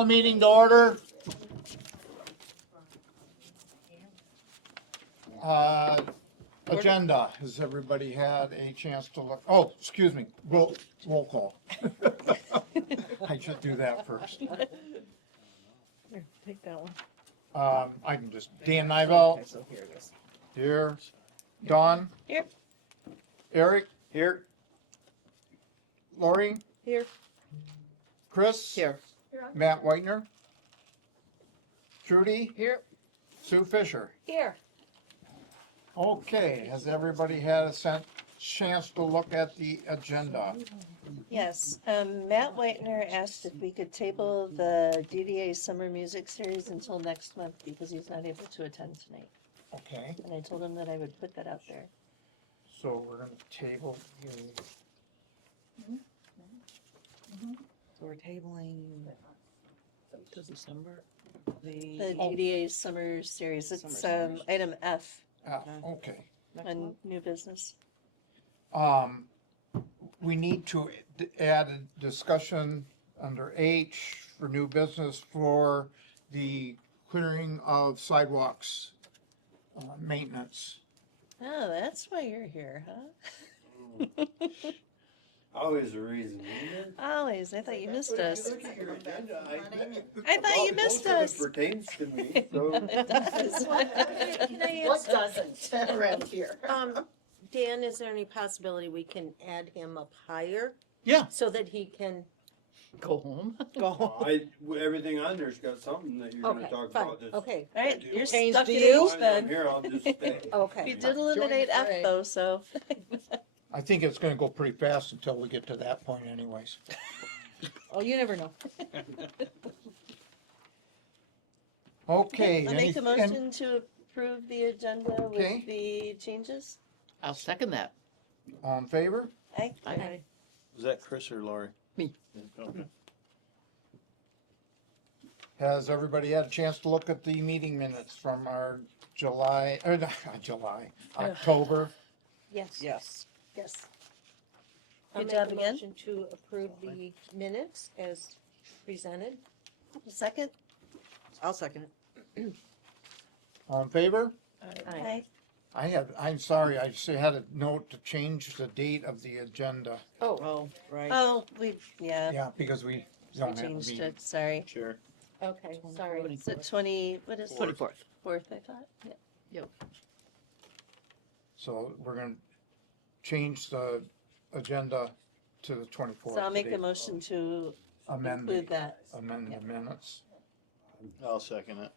call the meeting to order. Agenda, has everybody had a chance to look? Oh, excuse me, roll call. I should do that first. Here, take that one. I can just, Dan Nivell, Okay, so here it is. here. Don? Here. Eric? Here. Lori? Here. Chris? Here. Matt Whitener? Trudy? Here. Sue Fisher? Here. Okay, has everybody had a chance to look at the agenda? Yes, Matt Whitener asked if we could table the DDA Summer Music Series until next month because he's not able to attend tonight. Okay, And I told him that I would put that out there. so we're gonna table So we're tabling to December. The The DDA Summer Series, it's Summer Series. item F okay. next on month? new business. We need to add a discussion under H for new business for the clearing of sidewalks, maintenance. Oh, that's why you're here, huh? Always a reason, isn't it? Always, I thought you missed us. Look at your agenda, I thought you missed most us. of it pertains to me, so. It does. Can I What answer? doesn't around here? Dan, is there any possibility we can add him up higher Yeah, so that he can? Go home. Go home. Everything on there's got something that you're gonna Okay, talk fine, about this. okay, All right, you're Change stuck to at you? H While I'm then. here, I'll just stay. You okay. did eliminate F parade. though, so. I think it's gonna go pretty fast until we get to that point anyways. Oh, you never know. Okay. I'll make a and- motion to approve the agenda Okay. with the changes. I'll second that. All in favor? Aye. Aye. Was that Chris or Lori? Me. Okay. Has everybody had a chance to look at the meeting minutes from our October? Yes, Yes. yes. I'll Good make job a again. motion to approve the minutes as presented. Second? I'll second it. All in favor? Aye. I'm sorry, I just had a note to change the date of the agenda. Oh, right. Oh, yeah, Yeah, because we we don't have a changed meeting. it, sorry. Sure. Okay, sorry. Is it 20, what is it? 24th. 4th, I thought? Yeah. So we're gonna change the agenda to the 24th. So I'll make a date. motion to Amend include that. amend the minutes. I'll second it.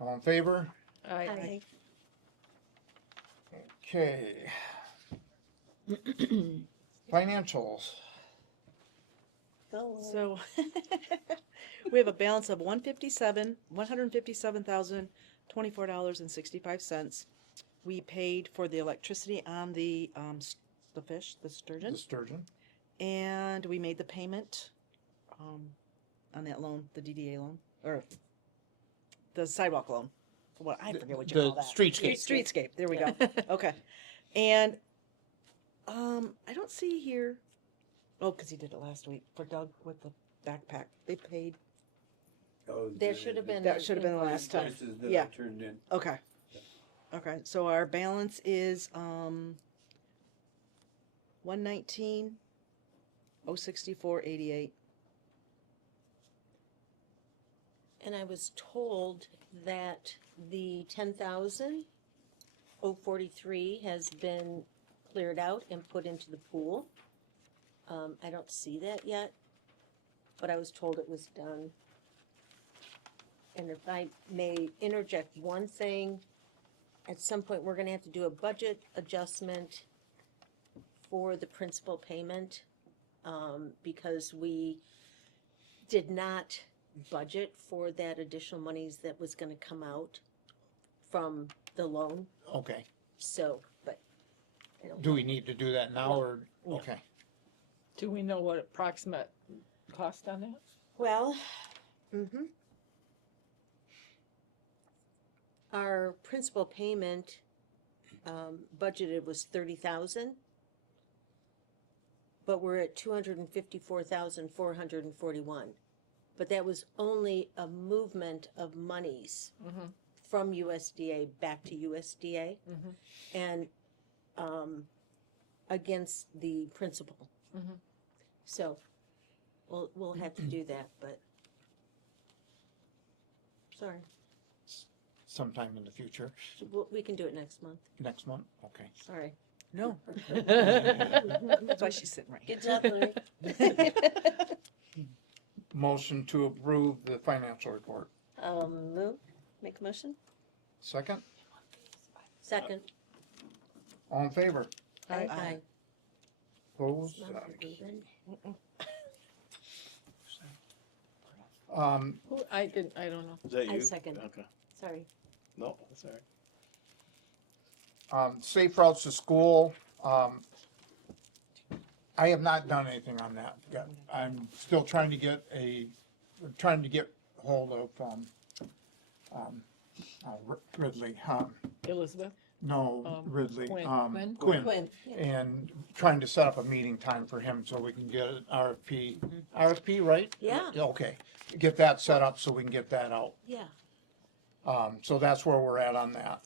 All in favor? Aye. Okay. Financials. Go. So we have a balance of $157,024.65. We paid for the electricity on the Sturgeon, The Sturgeon. and we made the payment on that loan, the DDA loan, or the sidewalk loan. What I forget what you The call that. streetscape. Streetscape. There we go. Okay, and I don't see here. Oh, because he did it last week for Doug with the backpack. They paid. Oh, There should have been. That should have been the last time. Invoices that I Yeah. turned in. Okay. Okay, so our balance is 119,064.88. And I was told that the 10,043 has been cleared out and put into the pool. I don't see that yet, but I was told it was done. And if I may interject one thing, at some point, we're gonna have to do a budget adjustment for the principal payment, because we did not budget for that additional monies that was gonna come out from the loan, Okay. so, but. I don't- Do we need to do that now or, No. okay. Do we know what approximate cost on that? Well, our principal payment, budgeted was 30,000. But we're at 254,441. but that was only a movement of monies from USDA back to USDA and against the principal. So we'll have to do that, but sorry, Sometime in the future, we can do it next month. next month, okay. Sorry. No. That's why she's sitting right here. Good job, Larry. Motion to approve the financial report. Move, make a motion? Second, Second. all in favor? Aye. Opposed? Not approving. Who, I don't know. Is that I you? second. Okay. Sorry. No, that's all right. Safe routes to school, I have not done anything on that yet. I'm still trying to get hold of, Ridley, Elizabeth? no, Ridley, Quinn. Quinn. Quinn. And trying to set up a meeting time for him so we can get an RFP, right? Yeah. Okay, get that set up so we can get that out. Yeah. So that's where we're at on that.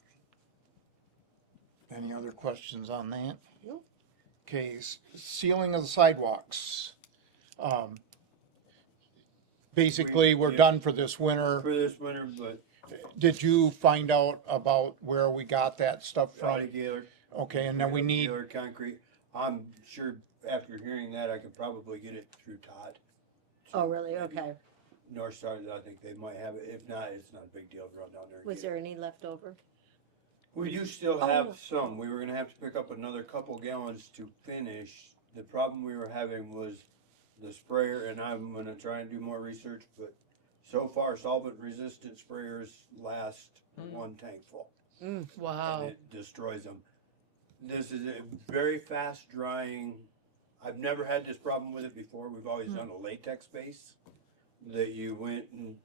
Any other questions on that? Nope. Okay, sealing of the sidewalks. Basically, we're yeah. done for this winter. For this winter, but Did you find out about where we got that stuff from? Gaylord. Okay, and then we need, Gaylord Concrete. I'm sure after hearing that, I could probably get it through Todd. Oh, really? Okay. North Star, I think they might have it. If not, it's not a big deal to run down there. and Was get there it. any left over? We do still Oh. have some. We were gonna have to pick up another couple gallons to finish. The problem we were having was the sprayer, and I'm gonna try and do more research, but so far solvent resistant sprayers last one tank full. Wow. And it destroys them. This is a very fast drying. I've never had this problem with it before. We've always done a latex base that you went and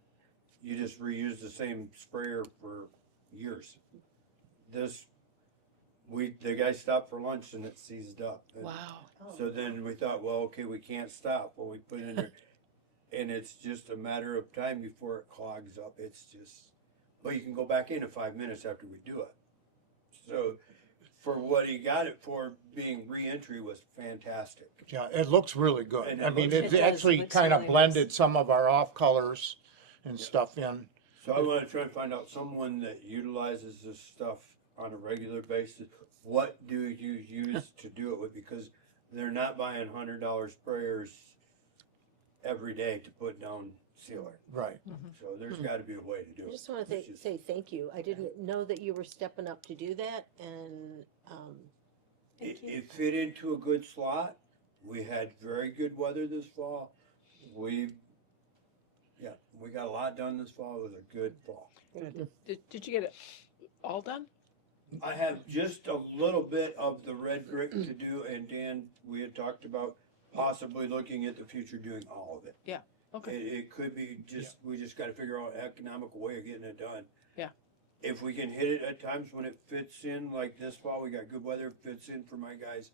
you just reused the same sprayer for years. This, the guy stopped for lunch and it seized up. And Wow. so then we thought, well, okay, we can't stop. Well, we put it in there, and it's just a matter of time before it clogs up. It's just, but you can go back in 5 minutes after we do it. So, for what he got it for, being re-entry was fantastic. yeah, it looks really good. And I it mean, looks- it It does, actually looks kind of really nice. blended some of our off colors and stuff in. So I want to try and find out someone that utilizes this stuff on a regular basis. What do you use to do it with? Because they're not buying $100 sprayers every day to put down sealer. Right. So there's got to be a way to do I it. just want to It's just- say thank you. I didn't know that you were stepping up to do that, and thank you. It fit into a good slot. We had very good weather this fall. We got a lot done this fall. It was a good fall. Did you get it all done? I have just a little bit of the red brick to do, and Dan, we had talked about possibly looking at the future doing all of it. Okay. It could be just, we just gotta figure out an economical way of getting it done. Yeah. If we can hit it at times when it fits in, like this fall, we got good weather, fits in for my guys.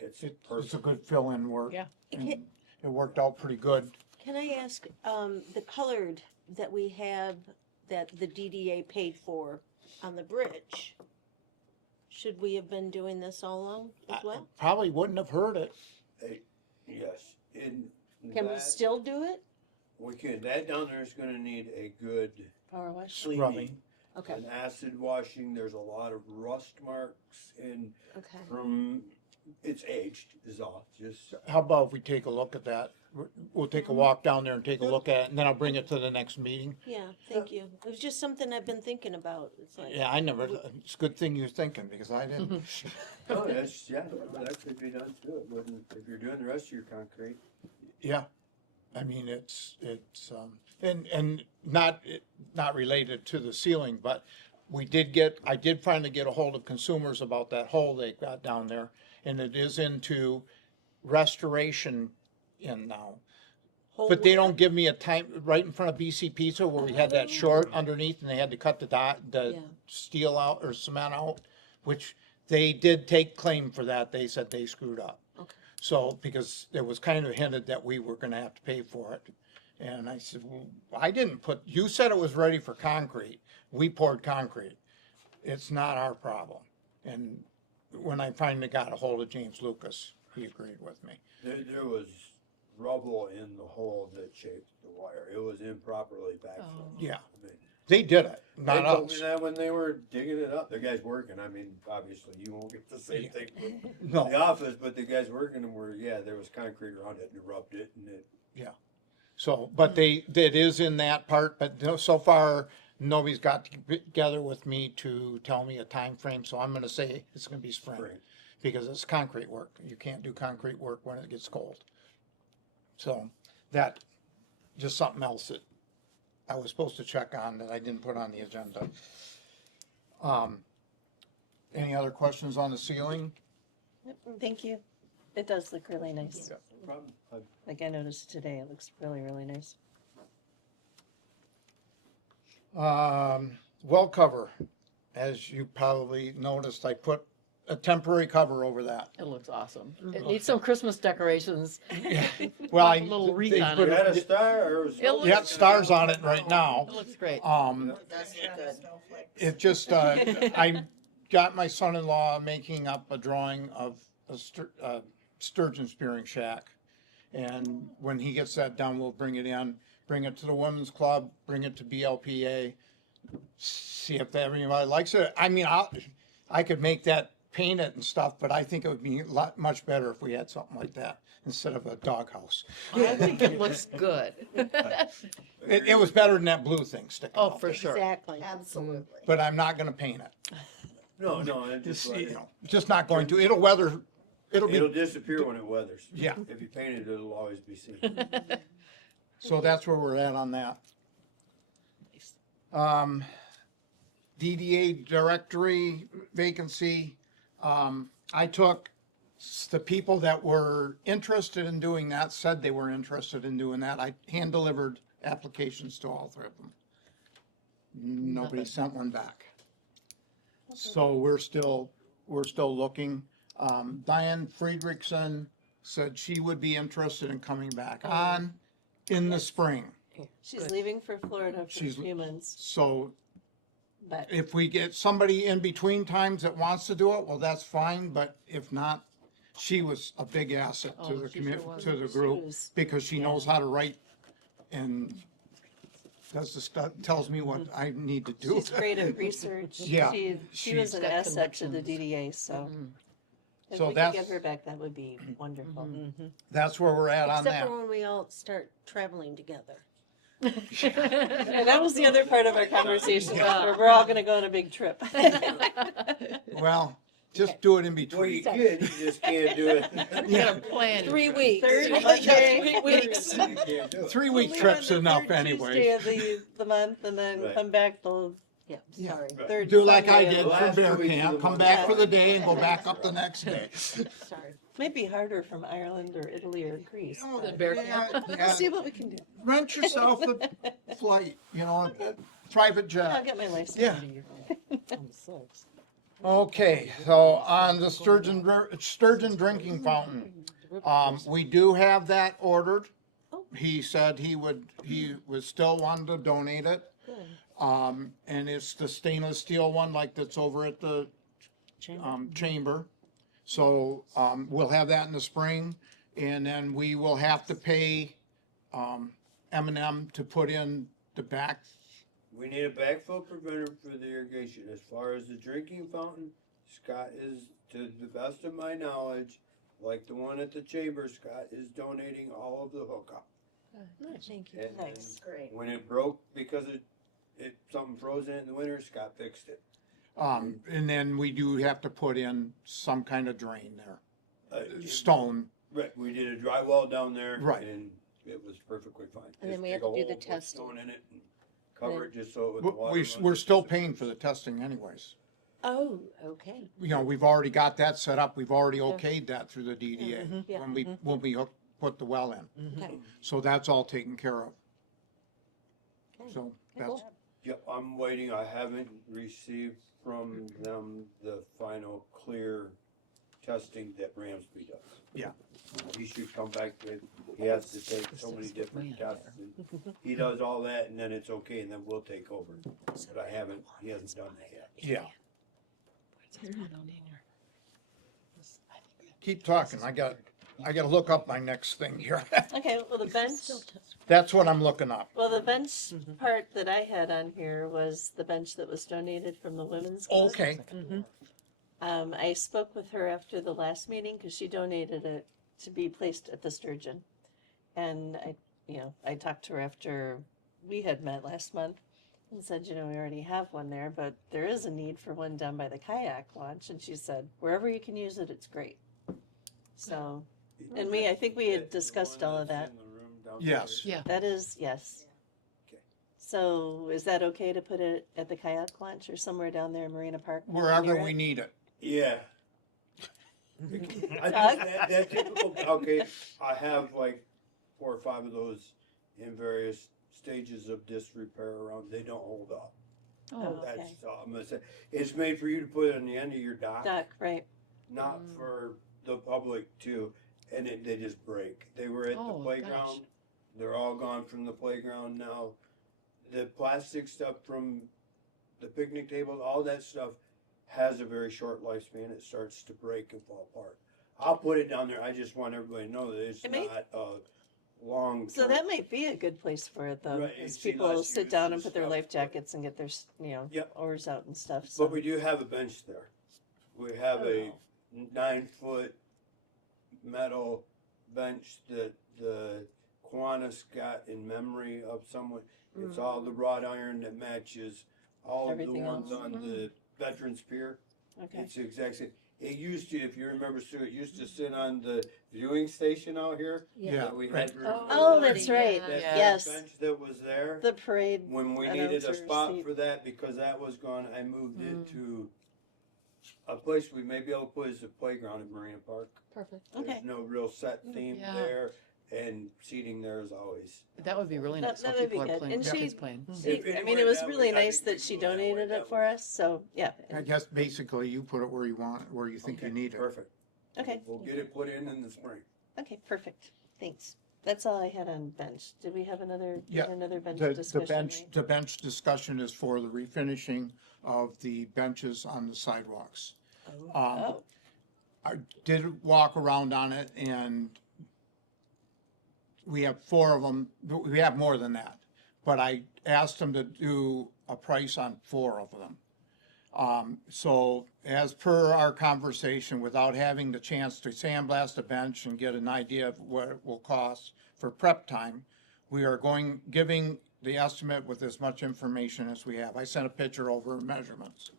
It's It's a perfect. good fill-in work. Yeah. And it worked out pretty good. Can I ask, the colored that we have, that the DDA paid for on the bridge, should we have been doing this all along as well? Probably wouldn't have heard it. Yes, in Can we that, still do it? we can, that down there is gonna need a good Power wash. Scrubbing. cleaning. Okay, An acid washing, there's a lot of rust marks and okay. from, it's aged is all, just. How about if we take a look at that? We'll take a walk down there and take a look at it, and then I'll bring it to the next meeting. Yeah, thank you. It was just something I've been thinking about. It's like, Yeah, I never, it's a good thing you're thinking, because I didn't. Oh, that's, yeah, that could be done too, it wouldn't, if you're doing the rest of your concrete. Yeah, I mean, it's, and not related to the ceiling, but I did finally get a hold of consumers about that hole they got down there, and it is into restoration in now. whole But they where? don't give me a time, right in front of BC Pizza where we had that short underneath and they had to cut the Yeah. steel out or cement out, which they did take claim for that. They said they screwed up. Okay. So, because it was kind of hinted that we were gonna have to pay for it. And I said, well, I didn't put, you said it was ready for concrete. We poured concrete. It's not our problem. And when I finally got a hold of James Lucas, he agreed with me. There was rubble in the hole that shaped the wire. It was improperly backfilled. Yeah, I mean, they did it, they not told me us. that when they were digging it up. The guys working, I mean, obviously you won't get the same thing from No, the office, but the guys working were, yeah, there was concrete around it and it rubbed it and it. so, but it is in that part, but so far, nobody's got together with me to tell me a time frame. So I'm gonna say it's gonna be spring. Spring. Because it's concrete work. You can't do concrete work when it gets cold. So that, just something else that I was supposed to check on that I didn't put on the agenda. Any other questions on the ceiling? Thank you. It does look really nice. No problem. Like I noticed today, it looks really, really nice. Well cover, as you probably noticed, I put a temporary cover over that. It looks awesome. It needs some Christmas decorations. Well, I. A little wreath they on put You had a star or was? It looks- Yeah, stars on it right now. It looks great. It just, I got my son-in-law making up a drawing of a sturgeon spearing shack. And when he gets that done, we'll bring it in, bring it to the women's club, bring it to BLPA, see if everybody likes it. I mean, I could make that, paint it and stuff, but I think it would be a lot, much better if we had something like that instead of a doghouse. I think it looks good. It was better than that blue thing sticking Oh, out for there. sure. Exactly. Absolutely. But I'm not gonna paint it. No, it just, Just, you know, just not going to. It'll weather, it'll it'll be, disappear when it weathers. yeah. If you paint it, it'll always be seen. So that's where we're at on that. DDA directory vacancy, I took the people that were interested in doing that, said they were interested in doing that. I hand delivered applications to all three of them. Nobody sent one back. So we're still looking. Diane Friedrichsen said she would be interested in coming back on in the spring. She's leaving for Florida for a She's- few months, So but if we get somebody in between times that wants to do it, well, that's fine, but if not, she was a big asset to Oh, the she sure commit, was. to the she group, was- because she knows how to write and does the stuff, tells me what I need to do. she's great at research. Yeah, She was an got asset to the connections. DDA, so if So we could that's- get her back, that would be wonderful. That's where we're at on Except that. for when we all start traveling together. And that was the other part of our conversation, where we're all gonna go on a big trip. Well, just do it in Well, you between. could, you just can't do it. You gotta plan. 3 weeks. Thursday, 3 weeks. You can't do it. 3 week Only trip's on the enough third Tuesday anyway. of the month, and then Right. come back the Yeah, Yeah. sorry, third. Do like I Sunday did of the from month. Last bear 2 weeks of camp, the come month. back for the day and go back up the next day. sorry. Might be harder from Ireland or Italy or Greece. Oh, but bear yeah, camp. yeah. Let's see what we can do. Rent yourself a flight, you know, a private jet. I'll get my license. Yeah. Oh, Okay, so on the Sturgeon drinking fountain, we do have that ordered. He said he was still wanting to donate it. And it's the stainless steel one like that's over at the, chamber. So, we'll have that in the spring, and then we will have to pay, M&M to put in the back. We need a backflow preventer for the irrigation. As far as the drinking fountain, Scott is, to the best of my knowledge, like the one at the chamber, Scott is donating all of the hookup. Thank you. And Nice. Great. when it broke because something froze in it in the winter, Scott fixed it. And then we do have to put in some kind of drain there, Uh, stone. Right, we did a dry well down there. Right. And it was perfectly fine. And then Just we dig have a to do hole, the put testing. stone in it and cover it just so it would. We're still paying for the testing anyways. Oh, okay. You know, we've already got that set up, we've already okayed that through the DDA Yeah. when we put the well in. Okay. So that's all taken care of. Okay. So that's, Cool. Yep, I'm waiting. I haven't received from them the final clear testing that Ramsby does. Yeah. He should come back with, he has to take so many different tests, and he does all that, and then it's okay, and then we'll take over. But he hasn't done that yet. Yeah. Keep talking, I gotta look up my next thing here. Okay, well, the bench, That's what I'm looking up. well, the bench part that I had on here was the bench that was donated from the women's club. Okay, I spoke with her after the last meeting because she donated it to be placed at the Sturgeon. And I talked to her after we had met last month and said, we already have one there, but there is a need for one down by the kayak launch. And she said, wherever you can use it, it's great. So, and I think we had discussed all of that. yes. Yeah. That is, yes. Okay. So is that okay to put it at the kayak launch or somewhere down there in Marina Park? Wherever near we it? need it. Yeah. I think that typical, okay, I have like 4 or 5 of those in various stages of disrepair around, they don't hold up. Oh, okay. That's all I'm gonna say. It's made for you to put on the end of your dock, Dock, right. not for the public to, and they just break. They were at the Oh, playground, gosh. they're all gone from the playground now. The plastic stuff from the picnic table, all that stuff has a very short lifespan. It starts to break and fall apart. I'll put it down there. I just want everybody to know that it's It may- not a long. So that might be a good place for it though, Right, is it's the people less sit used down and and put their stuff, life but- jackets and get their, Yep. oars out and stuff, so. But we do have a bench there. We have a 9-foot metal bench that the Kiwanis got in memory of someone. It's all the wrought iron that matches all of the Everything ones else. on the Veterans Pier. Okay, It's the exact same. It used to, if you remember, Sue, it used to sit on the viewing station out here. Yeah, That we right. had. oh, that's right, That yes, bench that was there. the parade, When we needed a announcer spot seat. for that, because that was gone, I moved it to a place we may be able to put as a playground at Marina Park. Perfect. okay. There's no real set theme Yeah. there, and seating there is always. That would be really That- nice. that While would be people are good. playing, And she- kids playing. See, I mean, anywhere it was that really way, I nice think we that she go that way, donated that it for way. us, so, yeah, I guess basically you put it where you want, where you think you Okay, need it. Perfect. okay, We'll get it put in the spring. okay, perfect, thanks. That's all I had on bench. Did we have another, Yeah, another bench The discussion? bench, Ray? the bench discussion is for the refinishing of the benches on the sidewalks. Oh, I did walk around on it and we have 4 of them, we have more than that. But I asked them to do a price on 4 of them. So as per our conversation, without having the chance to sandblast a bench and get an idea of what it will cost for prep time, we are giving the estimate with as much information as we have. I sent a picture over measurements.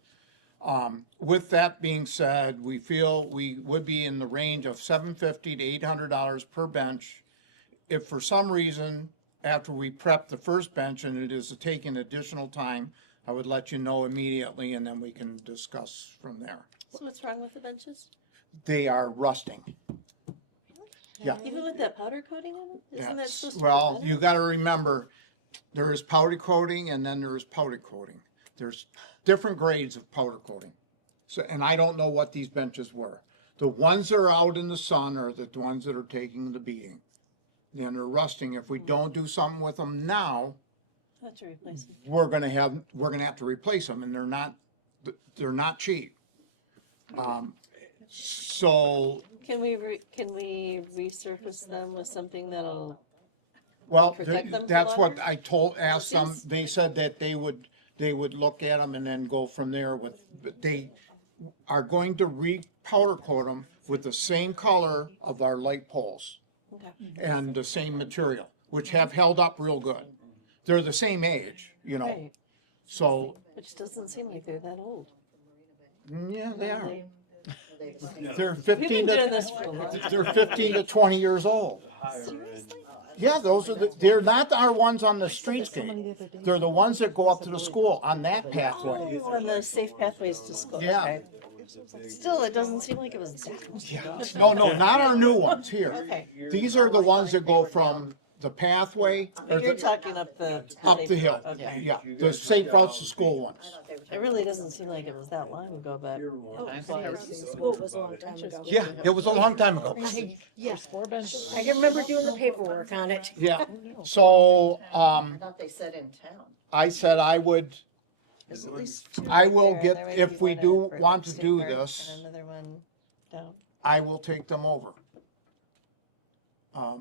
With that being said, we feel we would be in the range of $750 to $800 per bench. If for some reason, after we prep the first bench and it is taking additional time, I would let you know immediately and then we can discuss from there. so what's wrong with the benches? They are rusting. Yeah. Even with that powder coating on it? Isn't that That's- supposed to be Well, better? you gotta remember, there is powder coating and then there is powder coating. There's different grades of powder coating. So, and I don't know what these benches were. The ones that are out in the sun are the ones that are taking the beating. Then they're rusting. If we don't do something with them now, I'll have to replace them. we're gonna have to replace them and they're not cheap. So, Can we resurface them with something that'll, well, Protect them for that's what longer? I asked them. Seems- They said that they would look at them and then go from there but they are going to powder coat them with the same color of our light poles okay, and the same material, which have held up real good. They're the same age, right, so, which doesn't seem like they're that old. yeah, they are. No, They're We've been 15 doing to, this for a long time. they're 15 to 20 years old. higher end. Yeah, those are they're not our ones on the streetscape. They're the ones that go up to the school on that pathway. Oh, and the safe pathways to school, Yeah. okay. Still, it doesn't seem like it was that. No, not our new ones here. Okay, These are the ones that go from the pathway or but you're talking up the. up the hill. Okay. Yeah, the safe routes to school ones. It really doesn't seem like it was that long ago, but Here one. Oh, I've I heard was in so school, much it was a about long time ago. Yeah, it was a long time ago. Yeah. There's 4 benches. I can remember doing the paperwork on it. Yeah, so, I thought they said in town. I said I would, there's at least two I right will there, get- and there might if be we one do at Burton want to State do Park this- and another one down. I will take them over. What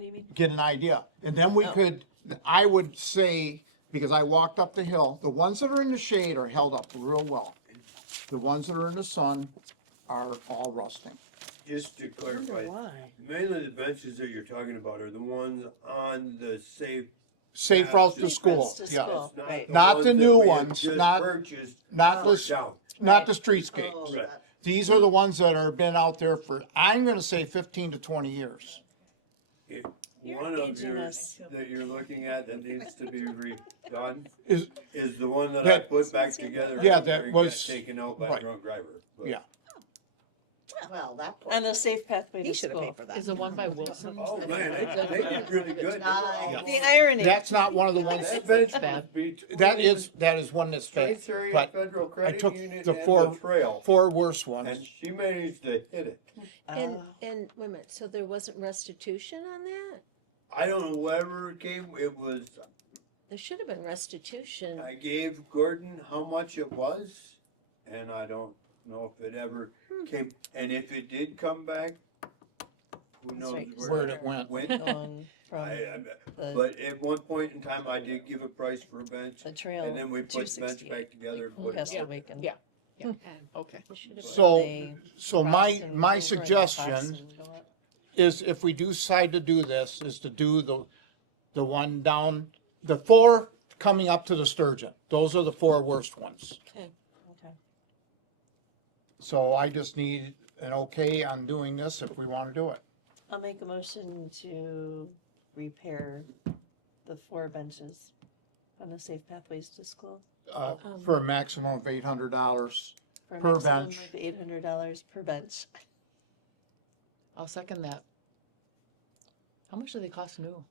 do you mean? Get an idea. And then we Oh. could, I would say, because I walked up the hill, the ones that are in the shade are held up real well. The ones that are in the sun are all rusting. Just to I wonder clarify, why. mainly the benches that you're talking about are the ones on the safe. Safe routes to Safe school, routes to yeah. school. It's not Right. the Not ones the that new we have ones, just not- purchased Not or the, down. not the streetscapes. Oh, Right. that- These are the ones that are been out there for, I'm gonna say 15 to 20 years. One of aging yours us. that you're looking at that needs to be redone Is, is the one that I That- put back together. Yeah, after that it was- got taken out by right. a drunk driver. But- Yeah. Well, that poor. And the safe pathway He to should have school. paid for that. Is the one by Wilson? Oh, man, they did really good. Nice. The irony. that's not one of the ones, That bench was Bad. between that is one that's bad. Trace area but Federal Credit took Union the and four- the trail, Four worst and ones. she managed to hit it. And, Oh. and, wait a minute, so there wasn't restitution on that? I don't know wherever it came, it was, There should have been restitution. I gave Gordon how much it was, and I don't know if it ever came, and if it did come back, who knows right. Where it went. Going from I- the, But at one point in time, I did give a price for a bench, the trail and then we put the bench 268, back together and put it past up. Awaken. Yeah. Okay. Okay. There should have been. So, They so cross my, and my over and suggestion cross and go up. is if we do decide to do this, is to do the one down, the 4 coming up to the Sturgeon. Those are the 4 worst ones. Okay. Okay. So I just need an okay on doing this if we wanna do it. I'll make a motion to repair the 4 benches on the safe pathways to school For a maximum of $800. for a Per maximum bench. of $800 per bench. I'll second that. How much do they cost new?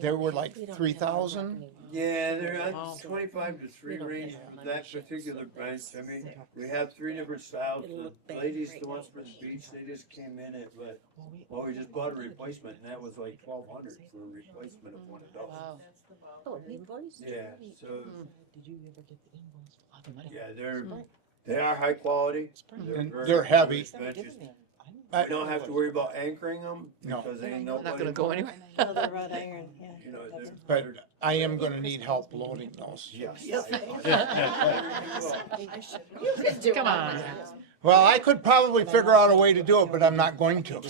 They were like We don't have 3,000. revenue. Yeah, they're at Wow. 25 to 3 We don't range have for money that yet, particular so bench. that's- I mean, we have 3 different styles. It'll The look bad ladies, right the ones now, for the but- beach, they just came in at, well, we just bought a replacement and that was like 1,200 for a replacement of one of those. Wow. Oh, invoice? Yeah, so, Did you ever get the invoice? A lot of money. yeah, they are high quality. And very they're heavy. nice benches. I- We don't have to worry about anchoring them No. because ain't I'm not nobody. gonna go anywhere. Oh, the wrought iron, yeah. You know, they're- But I am gonna need help loading those. Yes. Yes. Come on. Well, I could probably figure out a way to do it, but I'm not going to.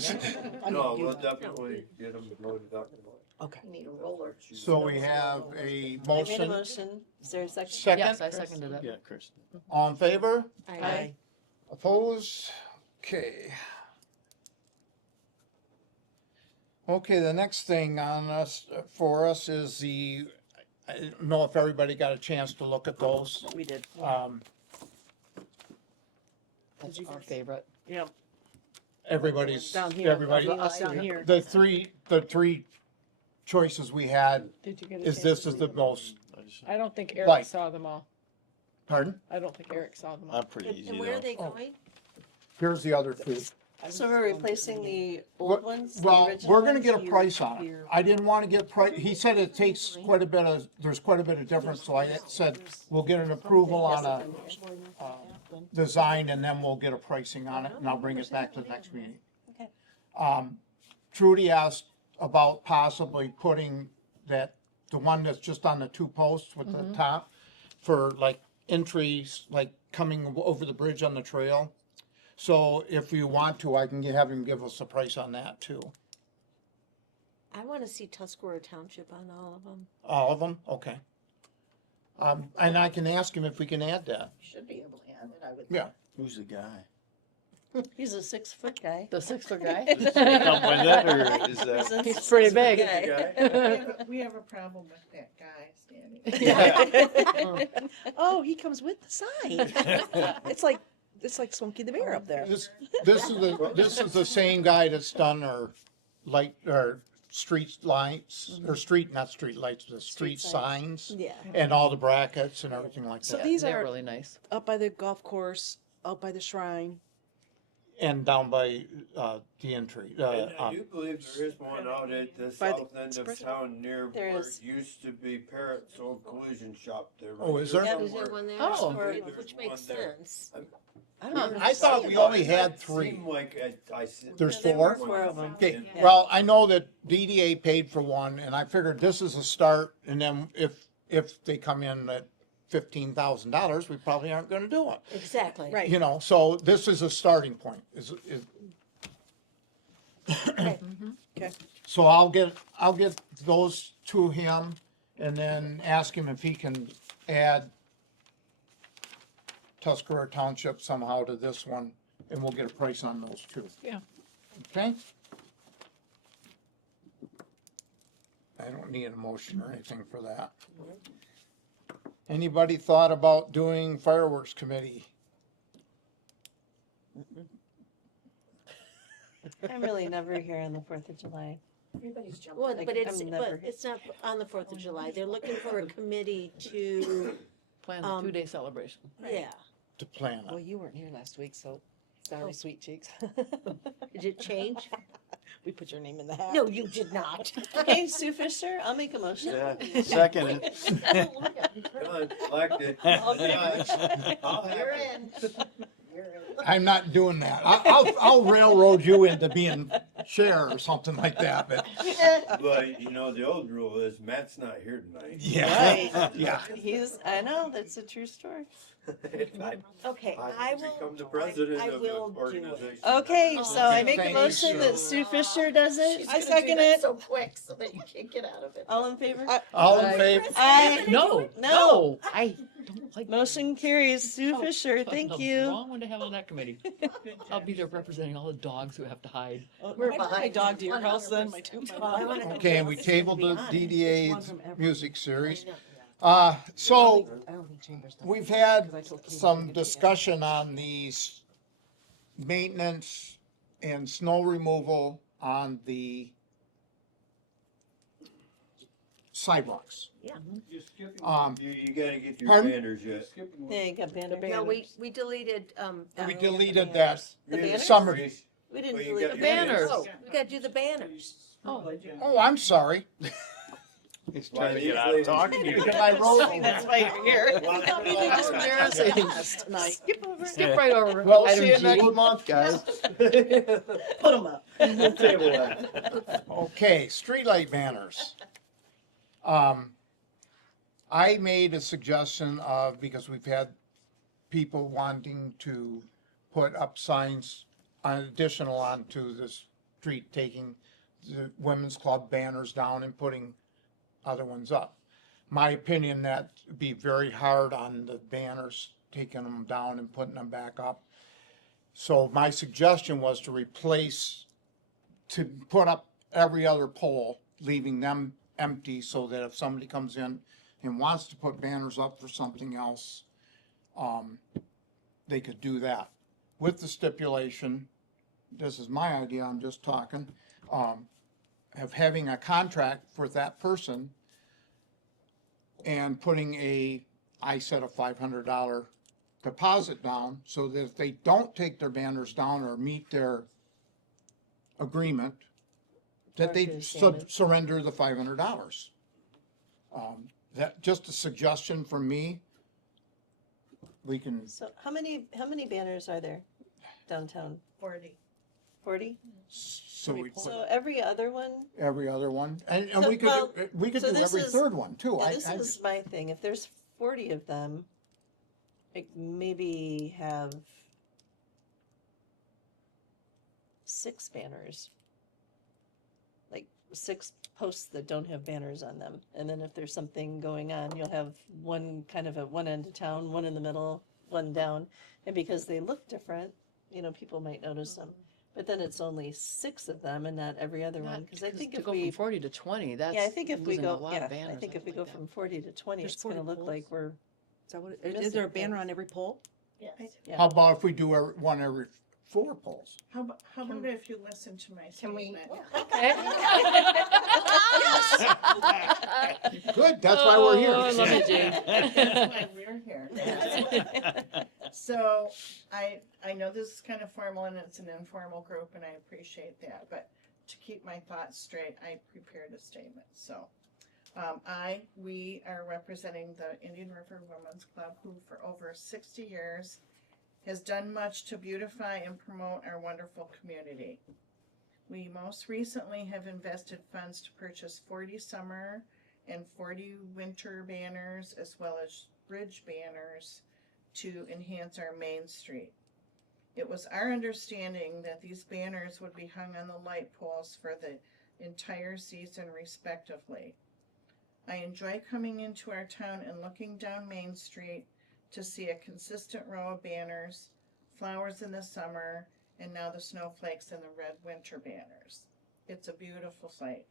No, we'll definitely get them loaded up. Okay. Need a roller. So we have a I made a motion. motion. Is there a second? Yes, Second, I seconded it. Yeah, Chris. all in favor? Aye. Opposed? Okay. Okay, the next thing on us, for us is I don't know if everybody got a chance to look at those. We did. That's our favorite. Yep. Everybody's, Down here. everybody, Us down here. the three choices we had, Did you get a is chance this to is read the them? most, I don't think Like- Eric saw them all. pardon? I don't think Eric saw them all. I'm pretty easy And where are though. they Oh. going? Here's the other two. So we're replacing the Well, old ones? the Well, original we're gonna ones? get a price on it. You're- I didn't wanna get price, he said it takes quite a bit of, there's quite a bit of difference, so I said, we'll get an approval on a design and then we'll get a pricing on it and I'll bring it back to the next meeting. Okay. Trudy asked about possibly putting the one that's just on the 2 posts with the top for like entries, like coming over the bridge on the trail. So if you want to, I can have him give us a price on that too. I wanna see Tuscarora Township on all of them. All of them? Okay. And I can ask him if we can add that. Should be able to add it, I would. Yeah. Who's the guy? He's a 6-foot guy. The 6-foot guy? Does he come with it, or is He's that? a He's pretty 6-foot big. guy. We have a problem with that guy standing. Oh, he comes with the sign. It's like Smokey the Bear up there. This is the same guy that's done our light, or street lights, or not street lights, the street signs, Yeah. and all the brackets and everything like So that. these They're are really nice. up by the golf course, out by the shrine. And down by, the entry, And I do believe there is one out at the By the south end of express- town near There where is. it used to be Parrot's old collision shop there. Oh, is there? Yeah, Is there one there? Oh. Which makes There. sense. I don't remember I thought seeing we that. only had It 3. seemed like There's There were 4? 4 of them. Okay, Yeah. well, I know that DDA paid for one, and I figured this is a start, and then if they come in at $15,000, we probably aren't gonna do it. Exactly. Right. You know, so this is a starting point, Okay. so I'll get those to him, and then ask him if he can add Tuscarora Township somehow to this one, and we'll get a price on those too. Yeah. Okay? I don't need a motion or anything for that. Anybody thought about doing fireworks committee? I'm really never here on the 4th of July. Everybody's jumping. Well, Like, but it's, I'm never- but it's not on the 4th of July. They're looking for a committee to, Plan the Um, 2-day celebration. yeah. To plan Well, it. you weren't here last week, so sorry, sweet cheeks. Did it change? We put your name in the hat. No, you did not. Hey, Sue Fisher, I'll make a motion. Yeah, second it. Done, elected. I'll have You're it. in. You're in. I'm not doing that. I'll railroad you into being chair or something like that, but But, you know, the old rule is Matt's not here tonight. yeah, yeah. I know, that's a true story. Okay, I I become will, the president I of will the do it. organization. Okay, so I make a Thank motion you. that Sue Fisher does it. She's I gonna do second that it. So quick, so that you can't get out of it. All in favor? All in favor? Aye. No, no, I don't like. Motion carries. Sue Oh, Fisher, that's thank the you. Wrong one to have on that committee. I'll be there representing all the dogs who have to hide. We're We're behind my behind dog to your 100%. house then, my two. I wanna- Okay, and we tabled the It's one DDA's from every- music series. I know. So I don't think Chambers does. we've had 'Cause I told Katie some to get together. discussion on these maintenance and snow removal on the sidewalks. You gotta get your Pardon? banners yet. Yeah, you got banner. The No, we deleted, We that. deleted that The banners? summer. We didn't Well, you delete got the your banners. banners. Oh, we gotta do the banners. Oh, I'm sorry. He's Why trying to these get out of ladies- talking to you. Because I wrote over That's it. why you're here. Embarrassing. Tonight. Skip over. Skip right over. Well, item See you G. next month, guys. Put them up. We'll table that. Okay, streetlight banners. I made a suggestion of, because we've had people wanting to put up signs additional onto the street, taking the women's club banners down and putting other ones up. My opinion, that'd be very hard on the banners, taking them down and putting them back up. So my suggestion was to put up every other pole, leaving them empty, so that if somebody comes in and wants to put banners up for something else, they could do that. With the stipulation, this is my idea, I'm just talking, of having a contract for that person and putting I set a $500 deposit down, so that if they don't take their banners down or meet their agreement, that they Mark your payment. surrender the $500. That, just a suggestion from me. We can, So how many banners are there downtown? 40. 40? so we put So every other one, every other one, and So, we could, well, do so this every is- third one too. and this is my thing, if there's 40 of them, like maybe have 6 banners. Like 6 posts that don't have banners on them. And then if there's something going on, you'll have one kind of at one end of town, one in the middle, one down. And because they look different, people might notice them. But then it's only 6 of them and not every other one. Because I think to if go we, from 40 to 20, that's yeah, I think if we losing a go, lot yeah, of banners. I think if we don't go like that. from 40 to 20, There's it's gonna 40 look poles? like we're, Is that what is Missing there a banner things. on every pole? Yes. yeah. How about if we do one every 4 poles. How about if you listen to my Can we? statement? Good, that's why we're here. Oh, I love you, Jane. That's why we're here. So I know this is kind of formal and it's an informal group and I appreciate that, but to keep my thoughts straight, I prepared a statement. So we are representing the Indian River Women's Club, who for over 60 years has done much to beautify and promote our wonderful community. We most recently have invested funds to purchase 40 summer and 40 winter banners, as well as bridge banners, to enhance our main street. It was our understanding that these banners would be hung on the light poles for the entire season respectively. I enjoy coming into our town and looking down Main Street to see a consistent row of banners, flowers in the summer, and now the snowflakes and the red winter banners. It's a beautiful sight.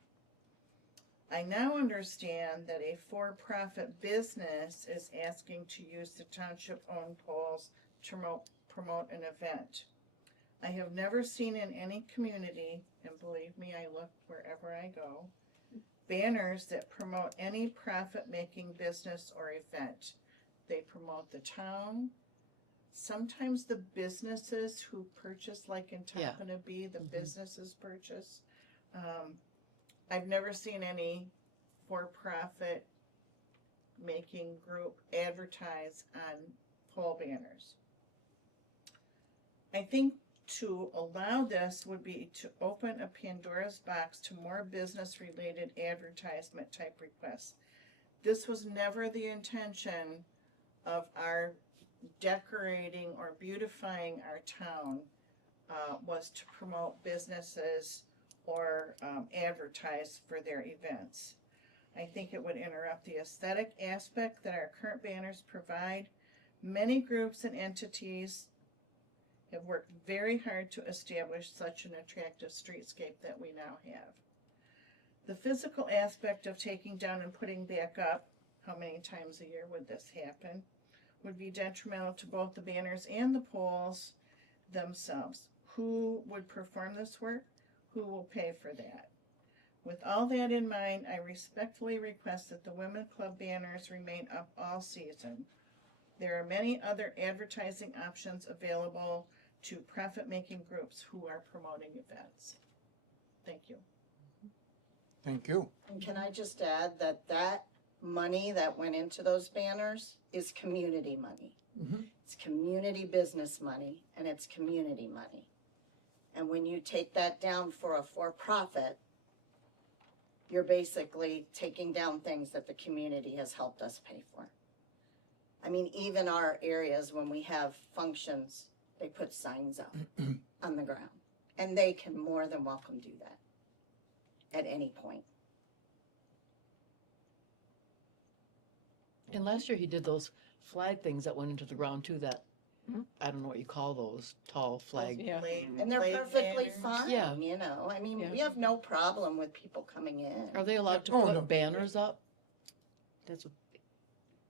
I now understand that a for-profit business is asking to use the township-owned poles to promote an event. I have never seen in any community, and believe me, I look wherever I go, banners that promote any profit-making business or event. They promote the town. Sometimes the businesses who purchase, like in Yeah. Tappan B, the businesses purchase. I've never seen any for-profit making group advertise on pole banners. I think to allow this would be to open a Pandora's box to more business-related advertisement type requests. This was never the intention of our decorating or beautifying our town, was to promote businesses or advertise for their events. I think it would interrupt the aesthetic aspect that our current banners provide. Many groups and entities have worked very hard to establish such an attractive streetscape that we now have. The physical aspect of taking down and putting back up, how many times a year would this happen, would be detrimental to both the banners and the poles themselves. Who would perform this work? Who will pay for that? With all that in mind, I respectfully request that the Women Club banners remain up all season. There are many other advertising options available to profit-making groups who are promoting events. Thank you. Thank you. And can I just add that that money that went into those banners is community money. Mhm. It's community business money, and it's community money. And when you take that down for a for-profit, you're basically taking down things that the community has helped us pay for. I mean, even our areas, when we have functions, they put signs up on the ground. And they can more than welcome do that at any point. And last year he did those flag things that went into the ground too, that, I don't know what you call those, tall flag. Yeah. And they're Blade perfectly banners. fine, Yeah. you know, I mean, Yeah. we have no problem with people coming in. Are they allowed to Oh, put no. banners up? That's what,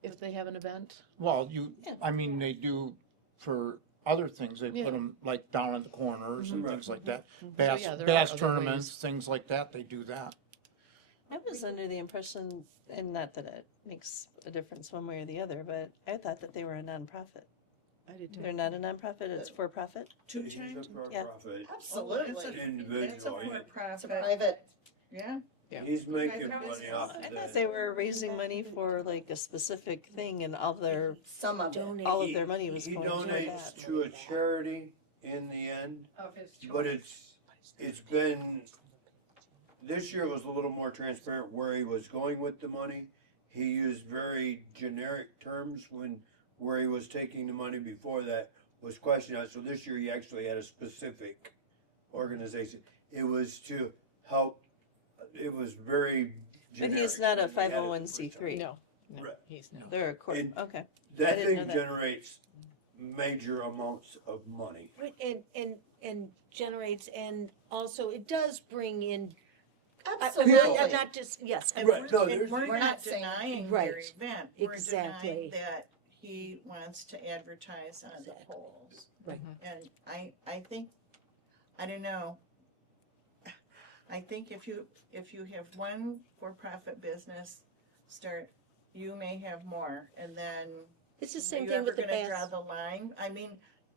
if they have an event? Well, Yeah. I mean, they do for other things, they Yeah. put them like down at the corners and Mhm. things like that. So, Bass, yeah, there are bass other tournaments, ways. things like that, they do that. I was under the impression, and not that it makes a difference one way or the other, but I thought that they were a nonprofit. I did too. They're not a nonprofit, it's for profit? Two He's a times? for-profit Absolutely. It's a individual. It's a It's a for-profit, private, yeah. He's making guys money are- off I of thought that. they were raising money for like a specific thing and all their, some of it. all of their money was He going toward donates that. to a charity in the end, Of his but it's been, this year was a little more transparent where he was going with the money. He used very generic terms where he was taking the money. Before that was questioned out, so this year he actually had a specific organization. It was to help, it was very But generic. he's not a when he had it the first 501c3. No, no, Right. he's not. They're a corp, And- okay. I That didn't thing know that. generates major amounts of money. Right, and generates, and also it does bring in, Absolutely. I'm not just, yes, And Right, we're, no, and there's- we're We're not not saying- denying Right, their event, we're exactly. denying that he wants to advertise on the Exactly. polls. Right. And I think, I don't know. I think if you have one for-profit business start, you may have more, and then It's the are same you thing ever with the gonna draw bass. the line? I mean,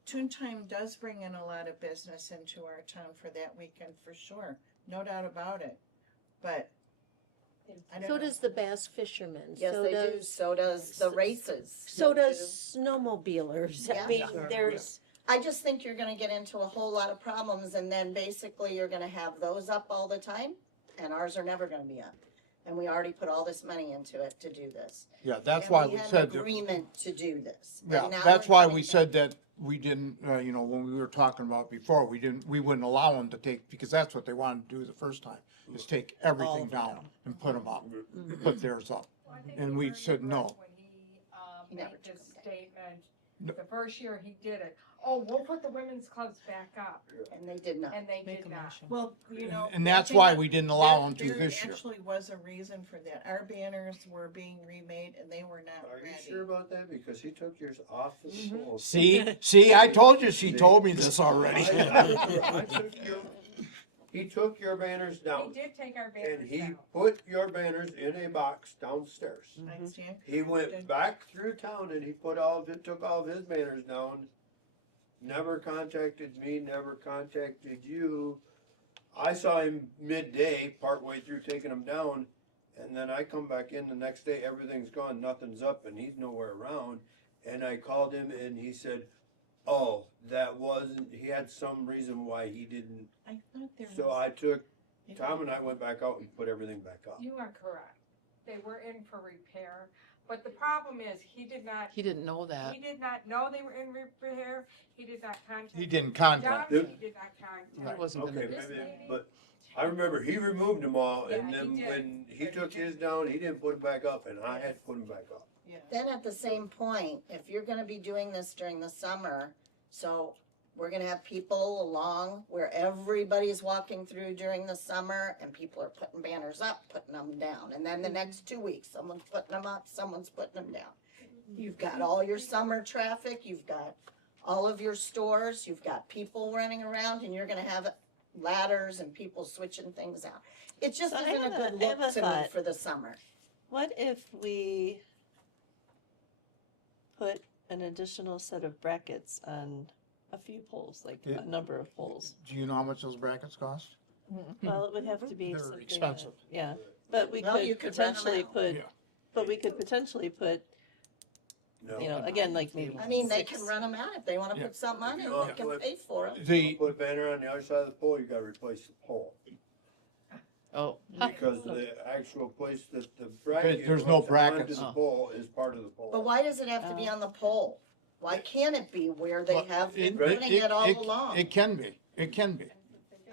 Toontime does bring in a lot of business into our town for that weekend, for sure, no doubt about it. But I don't So know. does the bass fishermen. Yes, so they do, does, so does the races. So does snowmobilers. Yeah. I mean, Yeah. there's, I just think you're gonna get into a whole lot of problems, and then basically you're gonna have those up all the time, and ours are never gonna be up. And we already put all this money into it to do this. Yeah, that's And why we had an said, that- agreement to do this. And yeah, now that's we're why coming we back. said that we didn't, when we were talking about before, we wouldn't allow them to take, because that's what they wanted to do the first time, is take everything of them down and put them up, Mm-hmm. put theirs up. Well, I think And he we earned said it no. right when He made never this took them down. statement, No. the first year he did it, oh, we'll put the women's clubs back up, And they did not. and they Make did a not. motion. Well, you know. And the that's thing why that- we didn't allow them to there this year. actually was a reason for that. Our banners were being remade and they were not Are you ready. sure about that? Because he took yours off the Mm-hmm. poles. See, I told you, she told me this already. He took your banners He down, did take our and banners he down. put your banners in a box downstairs. I stand He went corrected. back through town and he took all of his banners down. Never contacted me, never contacted you. I saw him midday, partway through taking them down, and then I come back in the next day, everything's gone, nothing's up, and he's nowhere around. And I called him and he said, oh, that wasn't, he had some reason why he didn't. I thought there So was. I took, Tom and I went back out and put everything back up. You are correct. They were in for repair, but the problem is, he did not He didn't know that. He did not know they were in repair. He did not contact. He didn't John, contact. he them. did not contact. It wasn't Okay, gonna, This maybe, lady- but I remember he removed them all, and Yeah, he then did. when he But he took his down, he didn't put them back up, and I had to put them back up. Yeah. Then at the same point, if you're gonna be doing this during the summer, so we're gonna have people along where everybody's walking through during the summer and people are putting banners up, putting them down. And then the next 2 weeks, someone's putting them up, someone's putting them down. You've got all your summer traffic, you've got all of your stores, you've got people running around, and you're gonna have ladders and people switching things out. It just So I isn't a have good a- I have look a to me thought. for the summer. What if we put an additional set of brackets on a few poles, like Yeah. a number of poles? Do you know how much those brackets cost? Well, it would have to be They're something. expensive. Yeah, but we Well, you could could rent 'em potentially out. put, Yeah. but we could potentially put, No. you know, again, like maybe I mean, they six- can run them out if they wanna Yeah. put something on it, You know, they can what- pay for it. You The, put a banner on the other side of the pole, you gotta replace the pole, oh, because the actual place that the bracket. There's no hooks brackets. Onto the pole is part of the pole. But why does it have to be on the pole? Why can't it be where they Well, have been it- putting it all along? It can be, it can be.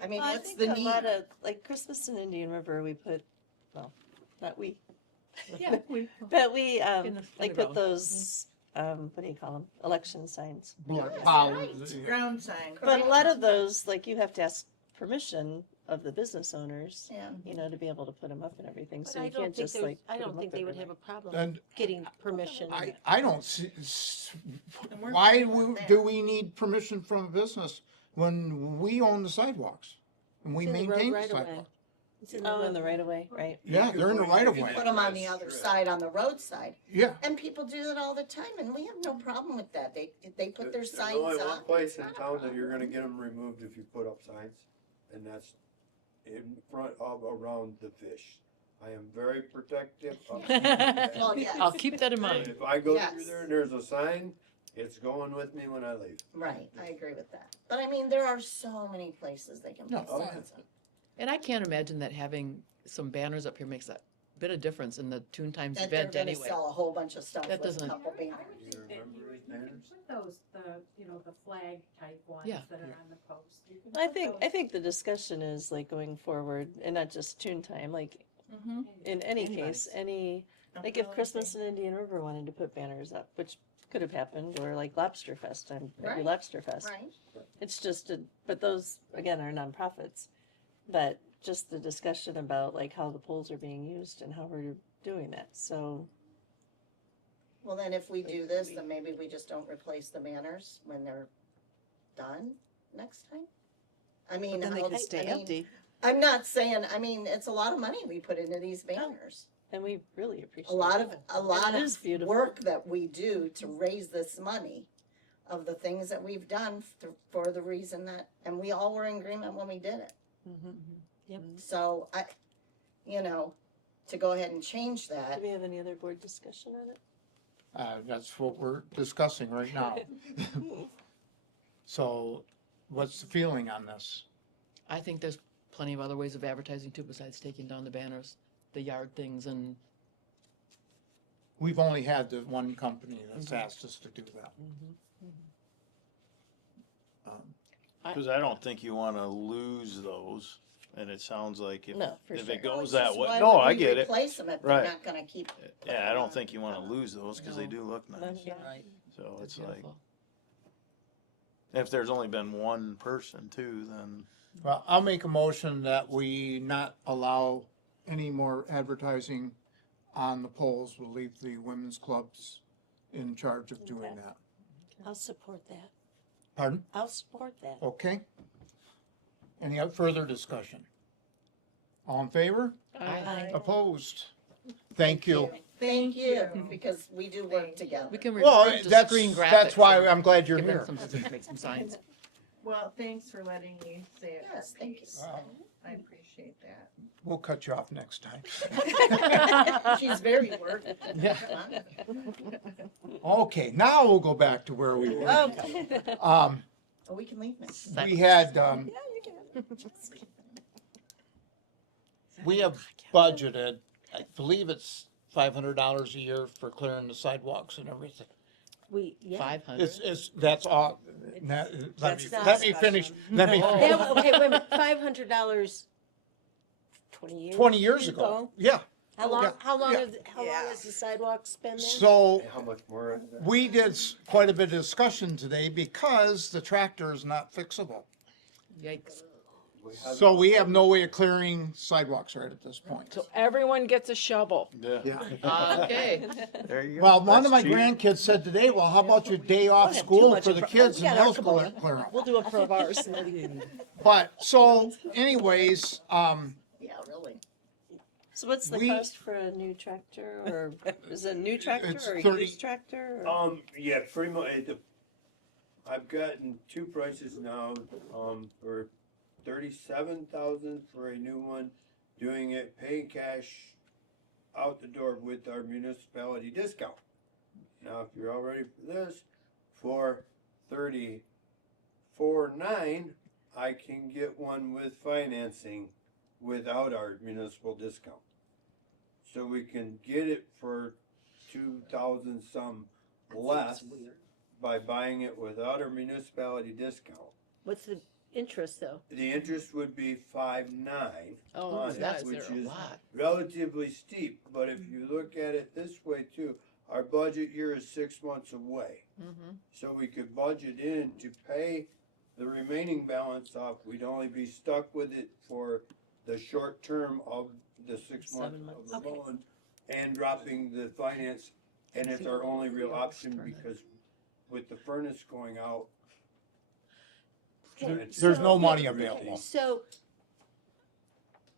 I mean, Well, I what's think the a need? lot of, like Christmas in Indian River, we put, well, not we, yeah, we, but we, In the like put underground. those, what do you call them, election signs. Bollards, yeah. Ground sign. But a lot of those, like you have to ask permission of the business owners, Yeah. you know, to be able to put them up and everything, but so I you don't can't think just there's, like. I put 'em don't think up they would have everywhere. a problem And getting permission. I don't see, And we're why fine with that. do we need permission from a business when we own the sidewalks? And we It's in the road maintain the right away. sidewalk? It's in the Oh, in road the right of way, right? Yeah, they're in the right of You way. can Put them on the press other strip. side, on the roadside. Yeah, And people do that all the time, and we have no problem with that. They put their There's signs only one on. place in town that you're gonna get them removed if you put up signs, and that's in front of, around the fish. I am very protective of. Well, yes. I'll keep that in mind. If I go through Yes. there and there's a sign, it's going with me when I leave. Right, I agree with that. But I mean, there are so many places they can put Yeah. Oh, yeah. signs up. And I can't imagine that having some banners up here makes that bit of difference in the Toon Times That they're event gonna anyway. sell a whole bunch of stuff That with a doesn't- couple I banners. would You think that remember those you can banners? put those, the flag type ones Yeah. that are on the post. You can I put think, those I think the discussion is like going forward, and not just Toon Time, like Mhm. in any Anybody. case, any, like if Christmas in Indian River wanted to put banners up, which could have happened, or like Lobster Fest, maybe Right. Lobster Fest. Right? It's just, but those, again, are nonprofits. But just the discussion about like how the poles are being used and how we're doing that, so. Well, then if we do this, then maybe we just don't replace the banners when they're done next time? I mean, Then they how- can stay I mean, empty. I'm not saying, I mean, it's a lot of money we put into these banners. And we really appreciate A lot it. of, a lot It is of beautiful. work that we do to raise this money of the things that we've done for the reason that, and we all were in agreement when we did it. So I, you know, to go ahead and change Do that, we have any other board discussion on it? That's what we're discussing right now. So what's the feeling on this? I think there's plenty of other ways of advertising too, besides taking down the banners, the yard things and, We've only had the one company that's asked us to do that. Cause I don't think you wanna lose those, and it sounds like No, for if sure. it goes Which that is way, why no, would I we get it. replace them if they're Right. not gonna keep. Yeah, I don't think you wanna lose those, cause they do look nice, right, so they're it's like, beautiful. if there's only been one person too, then. Well, I'll make a motion that we not allow any more advertising on the polls. We'll leave the women's clubs in charge of doing Okay. that. I'll support that. Pardon? I'll support that. Okay. Any further discussion? All in favor? Aye. Opposed? Thank you. Thank you, because we do work together. We can Well, refer to that's, screen graphics. that's why and I'm glad you're give them here. some scissors, make some signs. Well, thanks for letting me say it. Yes, thank you. I appreciate that. We'll cut you off next time. She's very wordy. Yeah. Okay, now we'll go back to where we were. Um, Oh, we can leave now. we had, we have budgeted, I believe it's $500 a year for clearing the sidewalks and everything. Yeah. 500. It's, that's all, That's not let me finish, let me, Oh. That, okay, wait a minute, $500, 20 years? 20 years ago, yeah. How long, Yeah, how long, yeah. how long has the sidewalks been there? So How much more? we did quite a bit of discussion today because the tractor is not fixable. Yikes. So we have no way of clearing sidewalks right at this point. So everyone gets a shovel. Yeah. Okay. There you go. Well, one of my That's cheap. grandkids said today, well, how about your day off have too school much for of the pro- kids we in got our middle school couple. to clear 'em? We'll do it for ours. But, so anyways, Yeah, really. So what's the We- cost for a new tractor, or is it a new tractor It's or a 30 used tractor? Or? Yeah, pretty much, I've gotten two prices now, for 37,000 for a new one, doing it paying cash out the door with our municipality discount. Now, if you're all ready for this, for 34,900, I can get one with financing without our municipal discount. So we can get it for 2,000 some less by buying it without our municipality discount. What's the interest though? The interest would be 5.9, Oh, on it, that's which there a is lot. relatively steep, but if you look at it this way too, our budget year is 6 months away. Mm-hmm. So we could budget in to pay the remaining balance off, we'd only be stuck with it for the short term of the 6 months 7 months. of the loan and dropping the finance, and it's our only real option because with the furnace going out. Okay, it's there's no so- money really- available. So,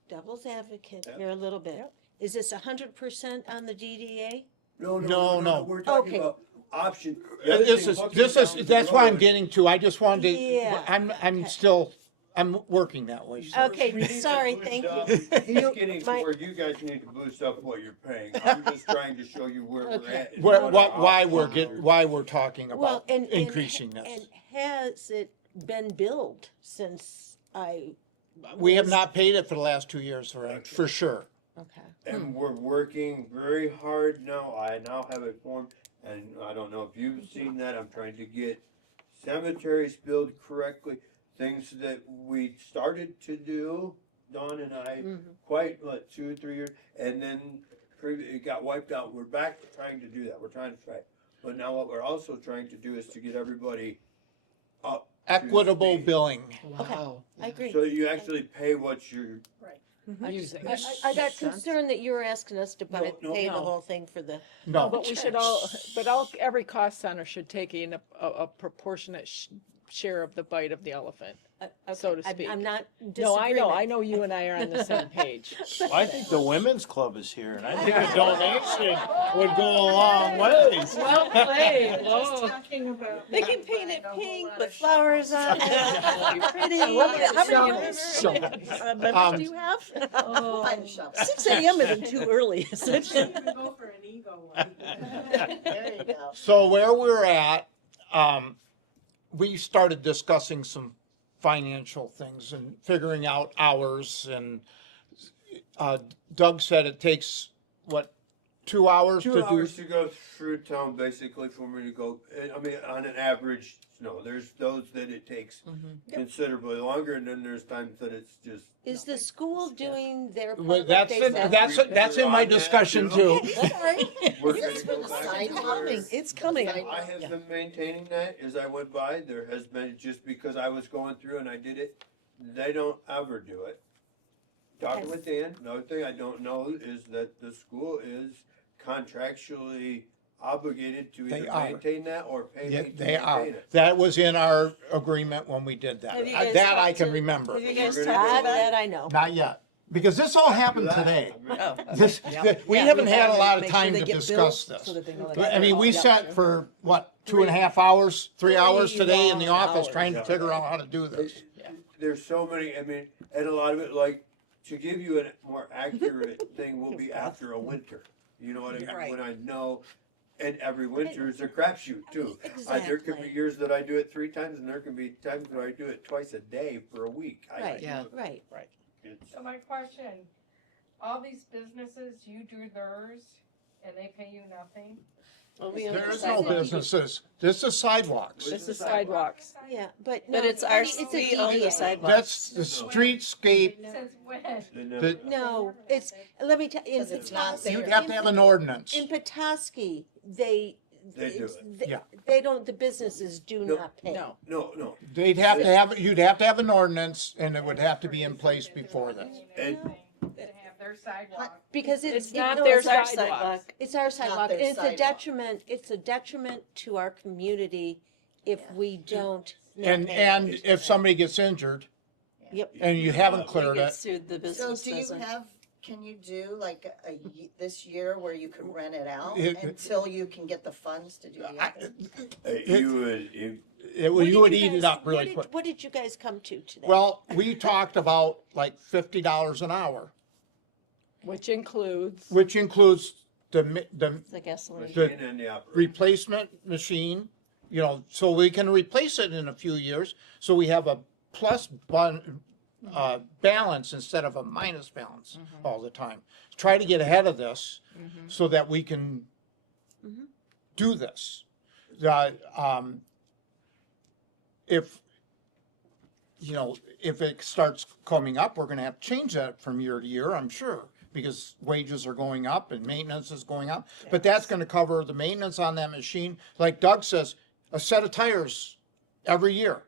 devil's advocate Yep. here a little bit. Is this 100% on the DDA? No. We're talking Okay. about option. The other This thing, is, looking this down is, the that's why I'm road, getting to, I just wanted to, Yeah, I'm okay. still, I'm working that way. so. Okay, we need to sorry, boost thank up. you. He's You- getting to my- where you guys need to boost up what you're paying. I'm just trying to show you where we're Okay. at. and Where, what our why we're options are. why we're talking Well, about and increasing and this. has it been billed since I? We have was- not paid it for the last 2 years, for sure. Okay. And we're working very hard now. I now have a form, and I don't know if you've seen that. I'm trying to get cemeteries billed correctly. Things that we started to do, Dawn and I, quite, 2 or 3 years, and then it got wiped out. We're back to trying to do that. We're trying to try. But now what we're also trying to do is to get everybody up. to Equitable speed. billing. Wow. I agree. So you actually pay what you're, using. I got concerned that you were asking us to No, pay the no. whole thing for the. No, But we should every cost center should take in a proportionate share of the bite of the elephant, so to speak. I'm not No, I disagreeing. know you and I are on the same page. I think the women's club is here, and I think a donation would go a long ways. Well played. Just talking about. They not can paint buying it a whole pink lot with of flowers on it. Pretty. How many So, members do you have? Fun show. 6 a.m. isn't too early, is it? shovels. Even go for an ego one. There you go. so where we're at, we started discussing some financial things and figuring out hours, and Doug said it takes, what, 2 hours to 2 do? hours to go through town, basically, for me to go, I mean, on an average, no, there's those that it takes considerably longer, and then there's times that it's just. Is the school doing their part Well, like that's they in, said? that's in my discussion too. We're gonna go back It's to coming, where it's coming. I have been maintaining that as I went by. There has been, just because I was going through and I did it, they don't ever do it. Talking with Dan, another thing I don't know is that the school is contractually obligated to They either are. maintain that or pay Yeah, me to they are. maintain it. That was in our agreement when we did that. Have you guys That I talked can to- remember. Have you guys We're talked gonna about go That that? I know. Not yet, because this all happened today. Oh. This, we Yeah, haven't we had a gotta lot of make sure time they to get discuss billed this. so that they know that I mean, we Yep. sat for, what, 2.5 hours, 3 hours 3 today in the long office hours. trying to figure out how to do this. There's so many, I mean, and a lot of it, like, to give you a more accurate thing will be after a winter. You know what I mean? Right. When I know, and every winter is a crapshoot too. There could be Exactly. years that I do it 3 times, and there can be times where I do it twice a day for a week. Right, Yeah. right. It's- So my question, all these businesses, you do theirs and they pay you nothing? Well, we own the There is no sidewalk. businesses. This is sidewalks. This is sidewalks. Yeah, but But no, it's our, it's a we own the DDA. sidewalks. That's the streetscape. Since when? they never- The- No, it's, let me tell you, in 'Cause it's not Petoskey. You'd have to have an ordinance. In Petoskey, they. They do it's- it. they- Yeah. They don't, the businesses do No. not pay. No. No, They'd have to have, you'd have to have an ordinance, and it would have to be in place before this. And- To have their sidewalk. Because It's it's not no, their it's our sidewalks. It's our sidewalk, their and it's a sidewalk. detriment, it's a detriment to our community if we don't. not And, pay and it. if somebody gets injured, Yep. and you haven't We cleared get it, sued, the So business do you doesn't. have, can you do like this year where you could rent it out It- until you can get the funds to do the I- other? you would, What you would did eat it guys- up what really did- quick. What did you guys come to today? Well, we talked about like $50 an hour, Which includes, which includes the The gasoline. machine and the operator. replacement machine, you know, so we can replace it in a few years, so we have a plus balance instead of a minus balance all the time. Try to get ahead of this so that we can do this. If, you know, if it starts coming up, we're gonna have to change that from year to year, I'm sure, because wages are going up and maintenance is going up. But that's gonna cover the maintenance on that machine. Like Doug says, a set of tires every year.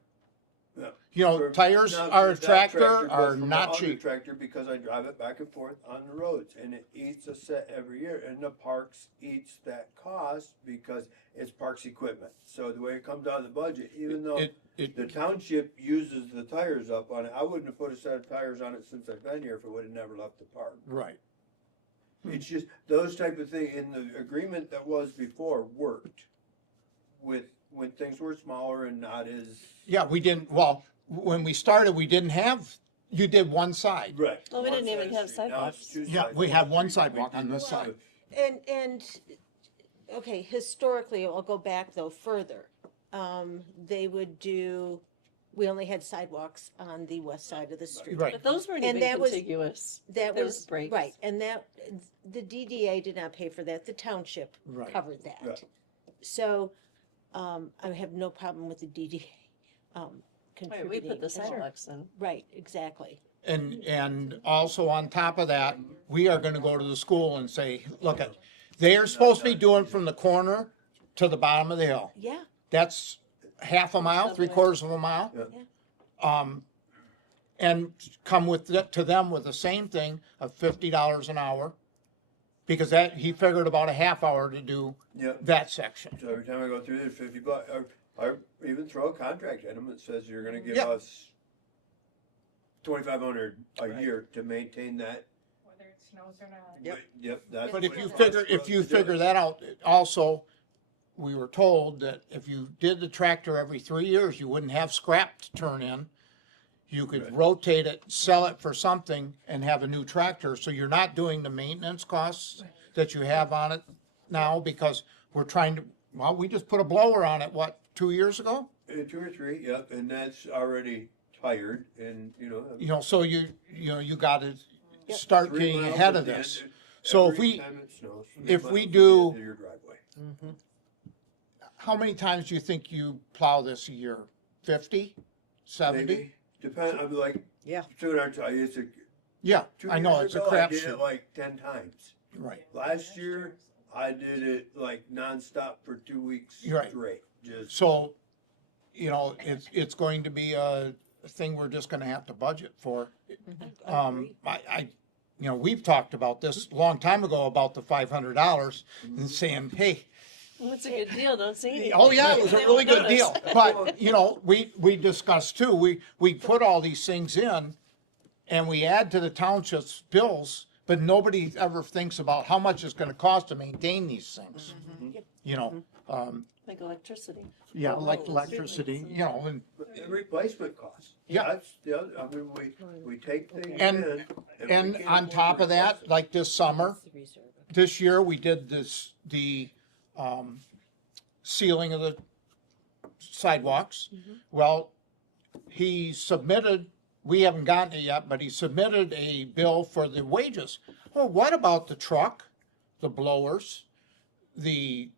Yeah. You know, For- tires now, are that tractor goes are from my not other cheap. Tractor, because I drive it back and forth on the roads, and it eats a set every year, and the parks eats that cost because it's parks equipment. So the way it comes out of the budget, even though the township uses the tires up on it, I wouldn't have put a set of tires on it since I've been here if it would have never left the park. Right. It's just those type of things, in the agreement that was before worked with, when things were smaller and not as. Yeah, we didn't, well, when we started, we didn't have, you did one side. Right. Well, we One didn't even side have street. Now it's sidewalks. two Yeah, sides we of had the one street. sidewalk on this side. And, okay, historically, I'll go back though further. They would do, we only had sidewalks on the west side of the street. Right. But those weren't And even that was- contiguous. That There was, breaks. right, and that, the DDA did not pay for that, the township Right. covered that. Right. So, I have no problem with the DDA, Right, we contributing. put the Sure. sidewalks in. Right, exactly. And also on top of that, we are gonna go to the school and say, look, they are supposed to be doing from the corner to the bottom of the hill. Yeah, That's half a mile, 3/4 of a mile. Yeah. and come to them with the same thing of $50 an hour. Because he figured about a half hour to do Yep. that section. So every time I go through there, $50, or even throw a contract at them that says you're gonna give Yeah. us $2,500 a year to maintain that. Whether it snows or not. Yep, that's. But what if it you costs figure, for if us you to do figure it. that out, also, we were told that if you did the tractor every 3 years, you wouldn't have scrap to turn in. You could Right. rotate it, sell it for something, and have a new tractor, so you're not doing the maintenance costs that you have on it now, because we're trying to, well, we just put a blower on it, what, 2 years ago? 2 or 3, yep, and that's already tired, and, So you gotta start 3 getting miles ahead at of the end, this. So if every we, time it snows, 3 if we miles at the do- end of your driveway. how many times do you think you plow this a year? 50? 70? Maybe, depend, I'm like, Yeah. 200, it's a, Yeah, 2 I know, years it's a ago, I did crapshoot. it like 10 times. Right. Last year, I did it like nonstop for 2 weeks Right. straight, just. So, it's going to be a thing we're just gonna have to budget for. We've talked about this a long time ago about the $500 and saying, hey, Well, it's a good deal, don't say anything. oh yeah, it was a They really won't good deal. notice. But, we discussed too, we put all these things in and we add to the township's bills, but nobody ever thinks about how much it's gonna cost to maintain these things. Like electricity. Yeah, like Oh, electricity, and The replacement cost. Yeah. That's the other, I mean, we take things in. And- we and can't on afford top to of that, replace it. like this summer, The reserve. this year, we did the sealing of the sidewalks. Well, he submitted, we haven't gotten it yet, but he submitted a bill for the wages. Well, what about the truck, the blowers, the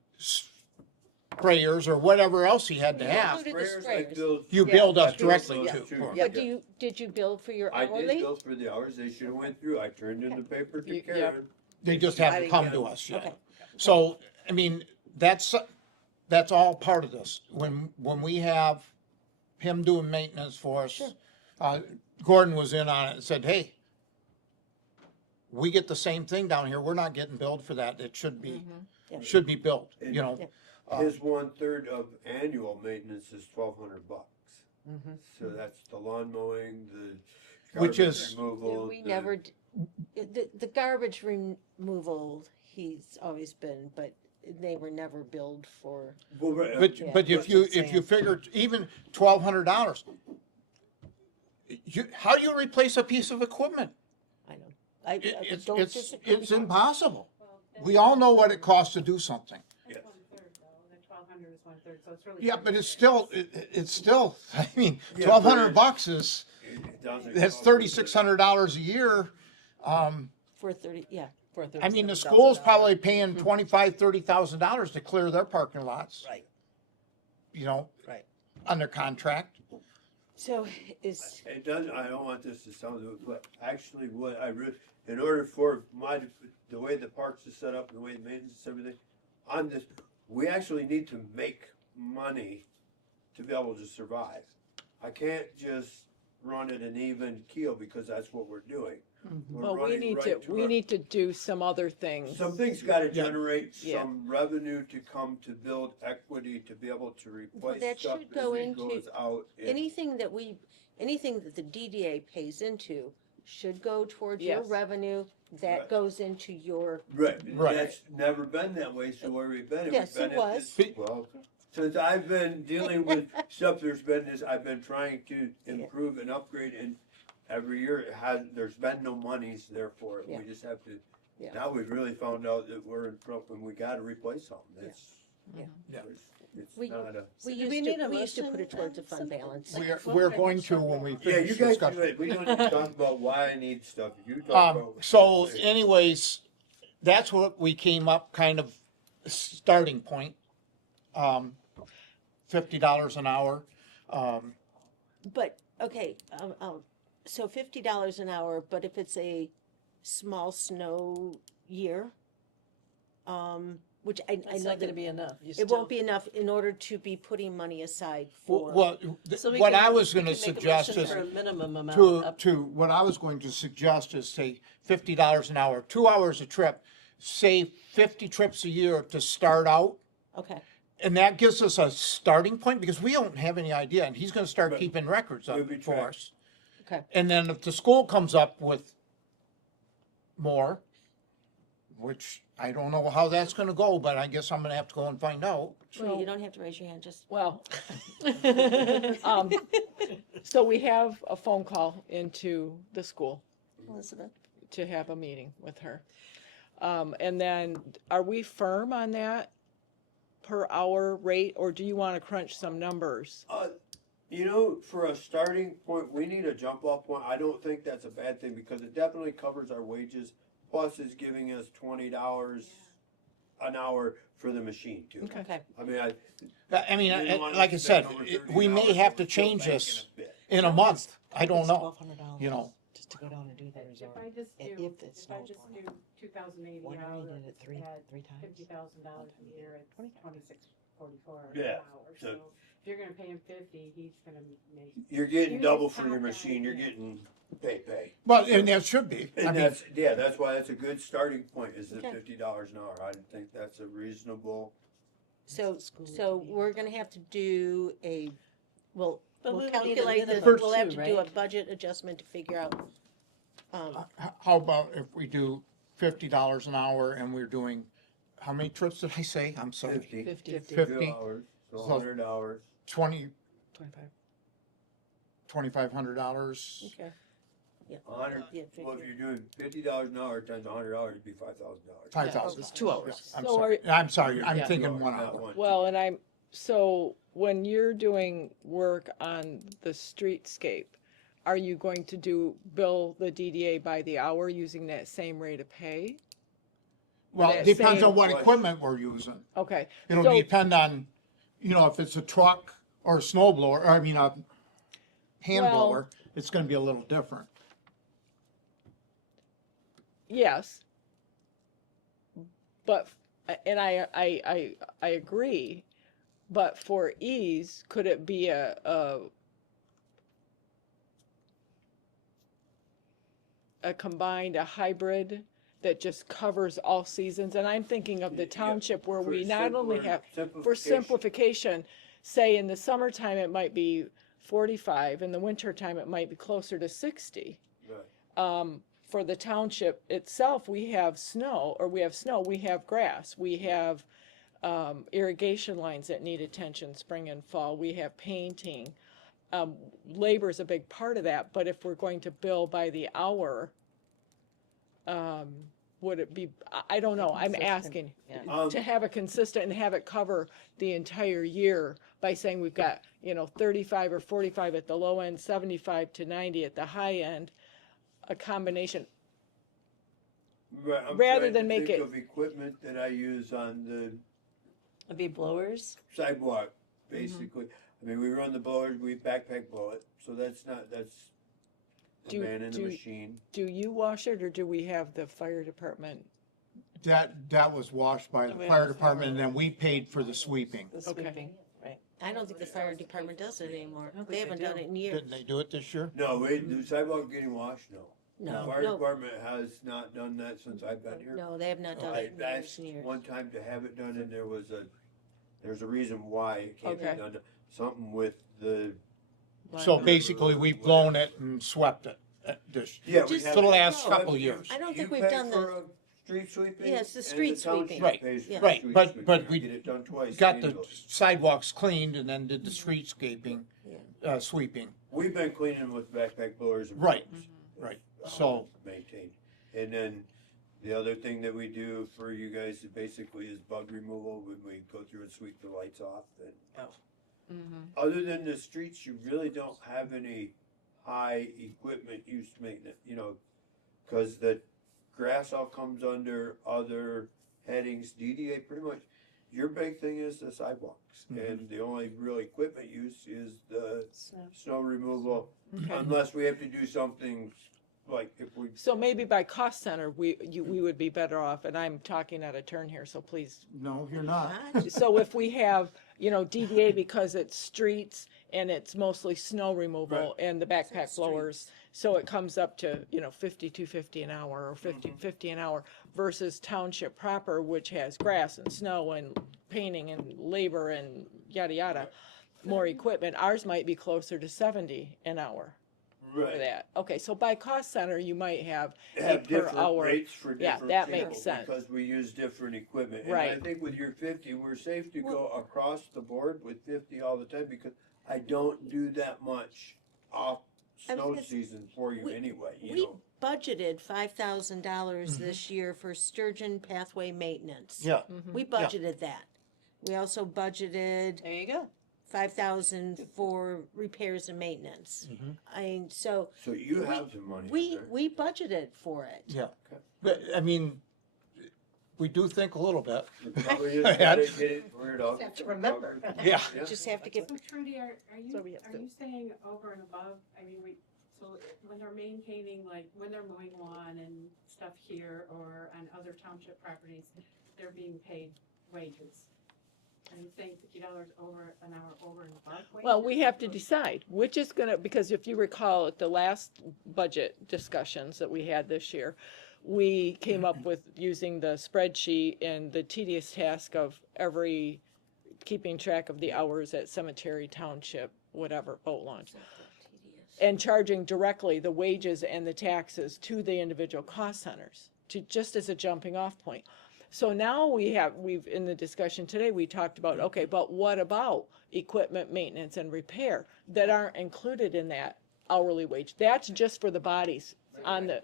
sprayers, or whatever else he had to have? Included the Sprayers, I sprayers. billed- You Yeah. billed us I billed directly those to. too. for- But did you bill for your I did hourly? bill for the hours, they should have went through, I turned in the paper to You- Karen. They just I haven't didn't come get to it. us yet. Okay. So, I mean, that's all part of this. When we have him doing maintenance for us, Gordon was in on it and said, hey, we get the same thing down here. We're not getting billed for that. It should be, Yeah. should be billed, And you know? His 1/3 of annual maintenance is $1,200. So that's the lawn mowing, the Which garbage is- removal. We the- never, the garbage removal, he's always been, but they were never billed for. Well, right, But, but if you figure even $1,200, how do you replace a piece of equipment? I know. I It's, don't it's, disagree. it's impossible. We all know what it costs to do something. Yes. 1/3 though, the 1,200 is 1/3, so it's really. Yeah, but it's still, it's still, I mean, Yeah, $1,200 is, It doesn't that's cover the- $3,600 a year. For 30, yeah. I mean, the school's probably paying $25,000-$30,000 to clear their parking lots. Right. Right. Under contract. So is, It doesn't, I don't want this to sound, but actually what in order for the way the parks is set up, and the way the maintenance and everything, on this, we actually need to make money to be able to survive. I can't just run at an even keel because that's what we're doing. We're Well, we running need right to, we our- need to do some other things. Something's gotta Yeah. generate Yeah. some revenue to come to build equity, to be able to replace that stuff should as go it into goes out. and- anything that the DDA pays into should go towards your Yes. revenue, that Right. goes into your, Right, Right. that's never been that way, so where we've been. Yes, we've been it at was. this- Well, since I've been dealing with stuff, I've been trying to improve and upgrade, and every year there's been no monies there for it, Yeah. we just have to. Yeah. Now we've really found out that we're in trouble and we gotta replace something, it's. Yeah. Yeah. It's We- not a. we do we used need to a put motion it towards a on fund something? balance. We're going to when we Yeah, finish you guys do discussing. it, we don't need to talk about why I need stuff, you talk about. So anyways, that's what we came up kind of starting point. $50 an hour. But, okay, so $50 an hour, but if it's a small snow year, which I It's know not gonna that be enough. You it still- won't be enough in order to be putting money aside for. Well, So we what can- I was we gonna can make a suggest motion is, For a minimum amount to, up. what I was going to suggest is say $50 an hour, 2 hours a trip, say 50 trips a year to start out. Okay, And that gives us a starting point, because we don't have any idea, and he's gonna start Right. keeping records We'll of be it for tracked. us. okay. And then if the school comes up with more, which I don't know how that's gonna go, but I guess I'm gonna have to go and find out. Well, you don't have to raise your hand, just. Well, so we have a phone call into the school Elizabeth? to have a meeting with her. And then, are we firm on that per hour rate, or do you want to crunch some numbers? You know, for a starting point, we need a jump off point. I don't think that's a bad thing because it definitely covers our wages. Plus, is giving us $20 an hour for the machine too. Okay. Okay, I mean, I we don't wanna like I said, spend over we $30 may have to but we're still change banking this a bit. in a month. I don't know, $1,200 you know. just to go down and do that. If I just If do, it if I snowed just one. do 2,080 One hours night did it three at times. $50,000 a year, it's 26.44 an Yeah, hour. so- So if you're gonna pay him 50, he's gonna make. You're getting You double just for your count that, machine. You're yeah. getting pay. Well, and that should be. I And mean, that's why that's a good starting point. Is the Okay. $50 an hour? I think that's a reasonable. so, we're gonna have to do But we'll we would need a calculate the, minimum we'll have too, to do a right? budget adjustment to figure out, how about if we do $50 an hour and we're doing, how many trips did I say? I'm sorry. 50. 50. 50. 2 hours, so So- 100 hours. 25. $2,500. okay. Yeah. 100. Yeah, Well, if figure. you're doing $50 an hour times $100, it'd be $5,000. 5,000. It's 2 hours. I'm So sorry. I'm sorry. I'm Yeah. thinking 1 Not hour. one. Well, and so when you're doing work on the streetscape, are you going to bill the DDA by the hour using that same rate of pay? Well, that it depends same- on what equipment we're using. Okay. It'll So- depend on, if it's a truck or a snow blower, or I mean, a hand Well- blower, it's gonna be a little different. Yes. But, and I agree, but for ease, could it be a combined, a hybrid that just covers all seasons? And I'm thinking of the Yeah, township where for we not only simpler have, for simplification. simplification, say in the summertime, it might be 45, in the wintertime, it might be closer to 60. Right. For the township itself, we have snow, we have grass, we have irrigation lines that need attention spring and fall, we have painting. Labor's a big part of that, but if we're going to bill by the hour, would it be, I don't know, I'm asking. Yeah. To have it consistent and have it cover the entire year by saying we've got, 35 or 45 at the low end, 75 to 90 at the high end, a combination. Right, I'm Rather trying than to make think it- of equipment that I use on the It'd be blowers. sidewalk, basically. I mean, we run the blowers, we backpack blow it, so that's a Do- man in the do- machine. Do you wash it, or do we have the fire department? That was washed by the We have fire the department, and then we paid for the sweeping. The Okay. sweeping, right. I don't think the fire department does it anymore. don't They think haven't they done do. it in years. Didn't they do it this year? No, the sidewalk getting washed, no. The No, fire no, department has not done that since I've been here. no, they have not done I it in years asked and years. one time to have it done, and there's a reason why it can't be Okay. done. Something with the, So basically, we've blown it and swept it. yeah, we Just- have For the it. last No, couple you- years. I don't think you we've pay done for a street sweeping. Yeah, it's the and street township sweeping. Right, pays for yeah. the Right, street but sweeping. we Get it done twice Got the annually. sidewalks cleaned and then did the streetscaping, sweeping. We've been cleaning with backpack blowers and Right, brooms, right. uh, So- maintained. And then the other thing that we do for you guys basically is bug removal when we go through and sweep the lights off. And other than the streets, you really don't have any high equipment use maintenance, because the grass all comes under other headings. DDA pretty much, your big thing is the sidewalks, and the only real equipment use is the So, snow removal, Okay. unless we have to do something like, if we, So maybe by cost center, we would be better off, and I'm talking out of turn here, so please. No, you're not. So if we have, DDA because it's streets and it's mostly snow removal and the backpack blowers, so it comes up to, $52.50 an hour or $50 an hour versus township proper, which has grass and snow and painting and labor and yada yada, more equipment. Ours might be closer to 70 an hour for right, that. Okay, so by cost center, you might have a have per different hour. rates for Yeah, different that people, makes sense. because we use different equipment. Right. And I think with your 50, we're safe to go across the board with 50 all the time, because I don't do that much off I was snow gonna say, season for you we- anyway, you We know? budgeted $5,000 this year for Sturgeon pathway maintenance. Yeah, We budgeted that. We also budgeted There you go. 5,000 for repairs and maintenance. I mean, so So you we- have some money in we, there. we budgeted for it. yeah. But, I mean, we do think a little bit. You probably just gotta get it where it all Have gets to remember. covered. Yeah. Yeah. Just have to get, So Trudy, are So we have to- you saying over and above, I mean, so when they're maintaining, like, when they're mowing lawn and stuff here or on other township properties, they're being paid wages? Are you saying $50 over an hour over and above wages? Well, we have to decide which is gonna, because if you recall at the last budget discussions that we had this year, we came up with using the spreadsheet and the tedious task of keeping track of the hours at cemetery, township, whatever, boat launch. And charging directly the wages and the taxes to the individual cost centers, just as a jumping off point. So now we've, in the discussion today, we talked about, okay, but what about equipment maintenance and repair that aren't included in that hourly wage? That's just for the bodies on the,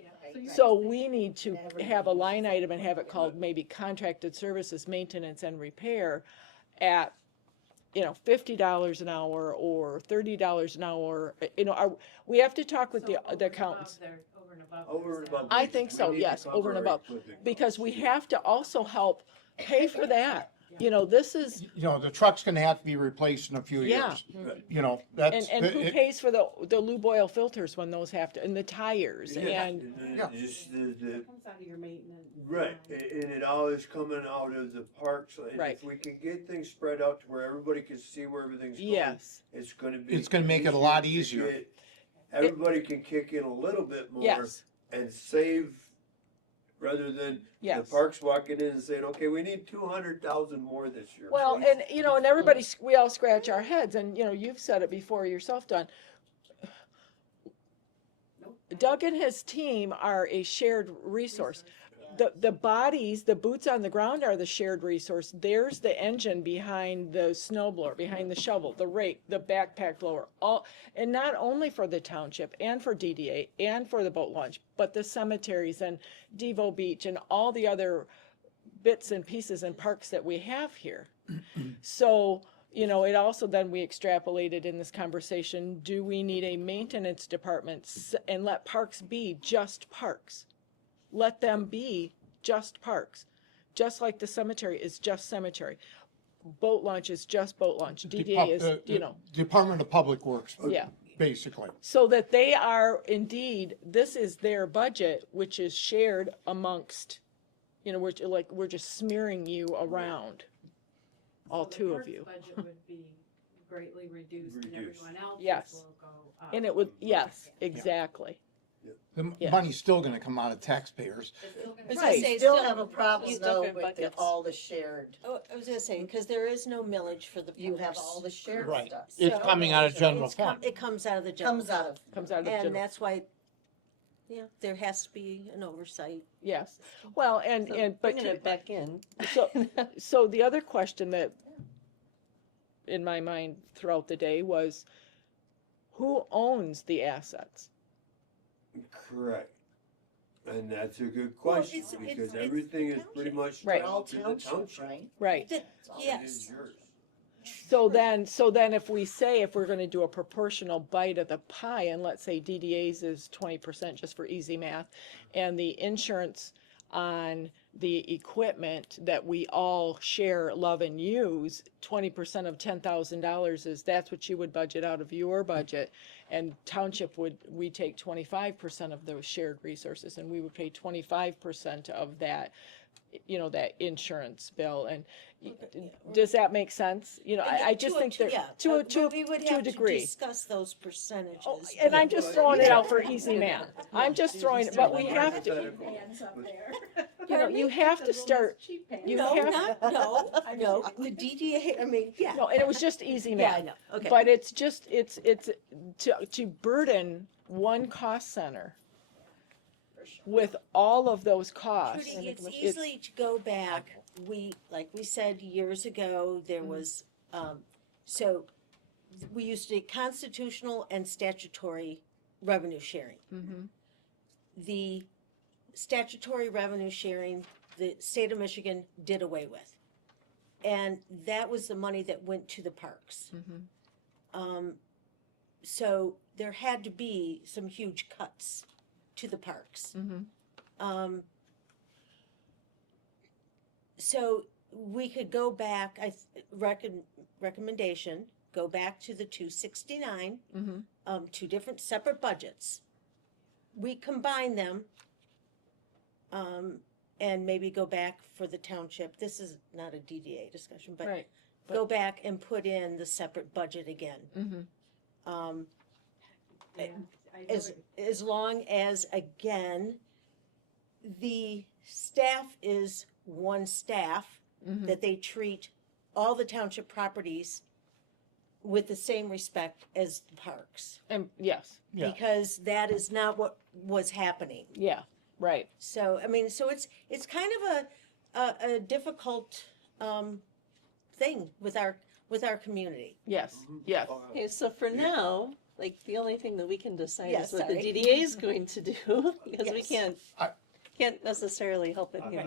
so we need to have a line item and have it called maybe contracted services, maintenance and repair at, $50 an hour or $30 an hour. We have to talk with the accountants. Over and above. Over and above. I wages. think We so, need to yes, over and cover above, equipment because costs. we have to also help pay for that. This is, The truck's gonna have to be replaced in a few Yeah. years. That's. and who pays for the lube oil filters when those have to, and the tires, Yeah, and, then Yeah. just It comes out of your maintenance. right, and it all is coming out of the parks, and Right. if we can get things spread out to where everybody can see where everything's going. yes, It's gonna be. It's gonna make it a lot easier to easier. get- Everybody can kick in a little bit more yes, and save, rather than the yes. parks walking in and saying, okay, we need 200,000 more this year. Well, please." and everybody, we all scratch our heads, and, you've said it before yourself, Don. Doug and his team are a shared resource. The bodies, the boots on the ground are the shared resource. There's the engine behind the snow blower, behind the shovel, the rake, the backpack blower, and not only for the township and for DDA and for the boat launch, but the cemeteries and Devo Beach and all the other bits and pieces and parks that we have here. So, it also then we extrapolated in this conversation, do we need a maintenance department and let parks be just parks? Let them be just parks, just like the cemetery is just cemetery. Boat launch is just boat launch. DDA is, Department of Public Works, yeah. basically. So that they are indeed, this is their budget, which is shared amongst, we're just smearing you around, all So the two of parks you. budget would be greatly reduced and Reduced. everyone else's Yes. will go up. And it would, yes, exactly. The Yeah. money's still gonna come out of taxpayers. I was gonna Right. say, You still still- have a problem Use though different with buckets. all the shared, Oh, I was gonna say, because there is no millage for the you have parks. all the shared Right. stuff. It's So- coming out of general It's com- fund. It comes out of the general. Comes out of, Comes out of the And general, that's why, there has to be an oversight. yes. Well, and, So but. bringing it back in. So the other question that in my mind throughout the day was, who owns the assets? Correct. And that's a good Well, question, it's because the everything is pretty township. much Right. they're all tied to the township, township. right? Right. It's all- it Yes. is yours. So then if we say, if we're gonna do a proportional bite of the pie, and let's say DDA's is 20% just for easy math, and the insurance on the equipment that we all share, love, and use, 20% of $10,000 is, that's what you would budget out of your budget. And township we take 25% of those shared resources, and we would pay 25% of that, you know, that insurance bill. And does that make sense? You know, I just think that we would to a have to degree. discuss those percentages. Oh, and I'm just throwing it out for easy math. I'm just throwing it, but we have to, Pants up there. you know, you have to start, you No, have, no, the DDA, I mean, yeah. no, and it was just easy Yeah, math. I know, okay. But it's just, it's to burden one cost center with all of those costs. Trudy, it's easily to go back, like we said years ago, there was, so we used to constitutional and statutory revenue sharing. Mhm. The statutory revenue sharing, the state of Michigan did away with. And that was the money that went to the parks. So there had to be some huge cuts to the parks. So we could go back, recommendation, go back to the 269, two different separate budgets. We combine them, and maybe go back for the township. This is not a DDA discussion, but Right. go back and put in the separate budget again. As long as, again, the staff is one staff, that they treat all the township properties with the same respect as the parks. And yes, Yeah. Because that is not what was happening. yeah, right. So, I mean, so it's kind of a difficult, thing with our community. Yes, yes. Okay, so for now, like, the only thing that we can decide Yeah, is what the sorry. DDA is going to do, because we Yes. can't necessarily help it here.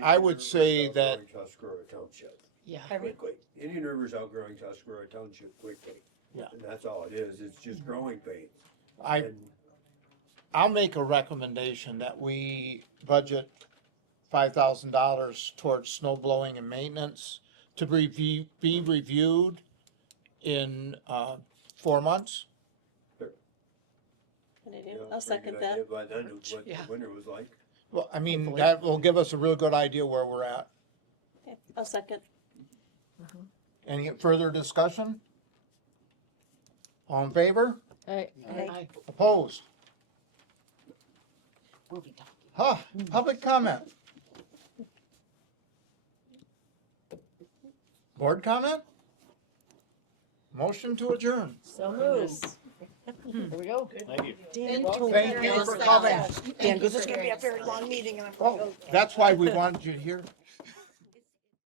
I would say that- Outgrowing Tuscarora Township Yeah. quickly. Indian River's outgrowing Tuscarora Township quickly. Yeah. And that's all it is, it's just growing pains. And I'll make a recommendation that we budget $5,000 towards snow blowing and maintenance to be reviewed in 4 months. Good idea. you know, I'll pretty second good that. idea By then, of what the Yeah. winter was like. Well, I mean, Hopefully. that will give us a real good idea where we're at. Okay, I'll second. Any further discussion? All in favor? Hey, Aye. Opposed? Movie talk. Huh, public comment? Board comment? Motion to adjourn. So moved. There we go. Thank you. Dan Thank told Thank me you I for was coming. Dan goes, it's gonna be a very long meeting, and I'm like, Oh, that's why we wanted you here.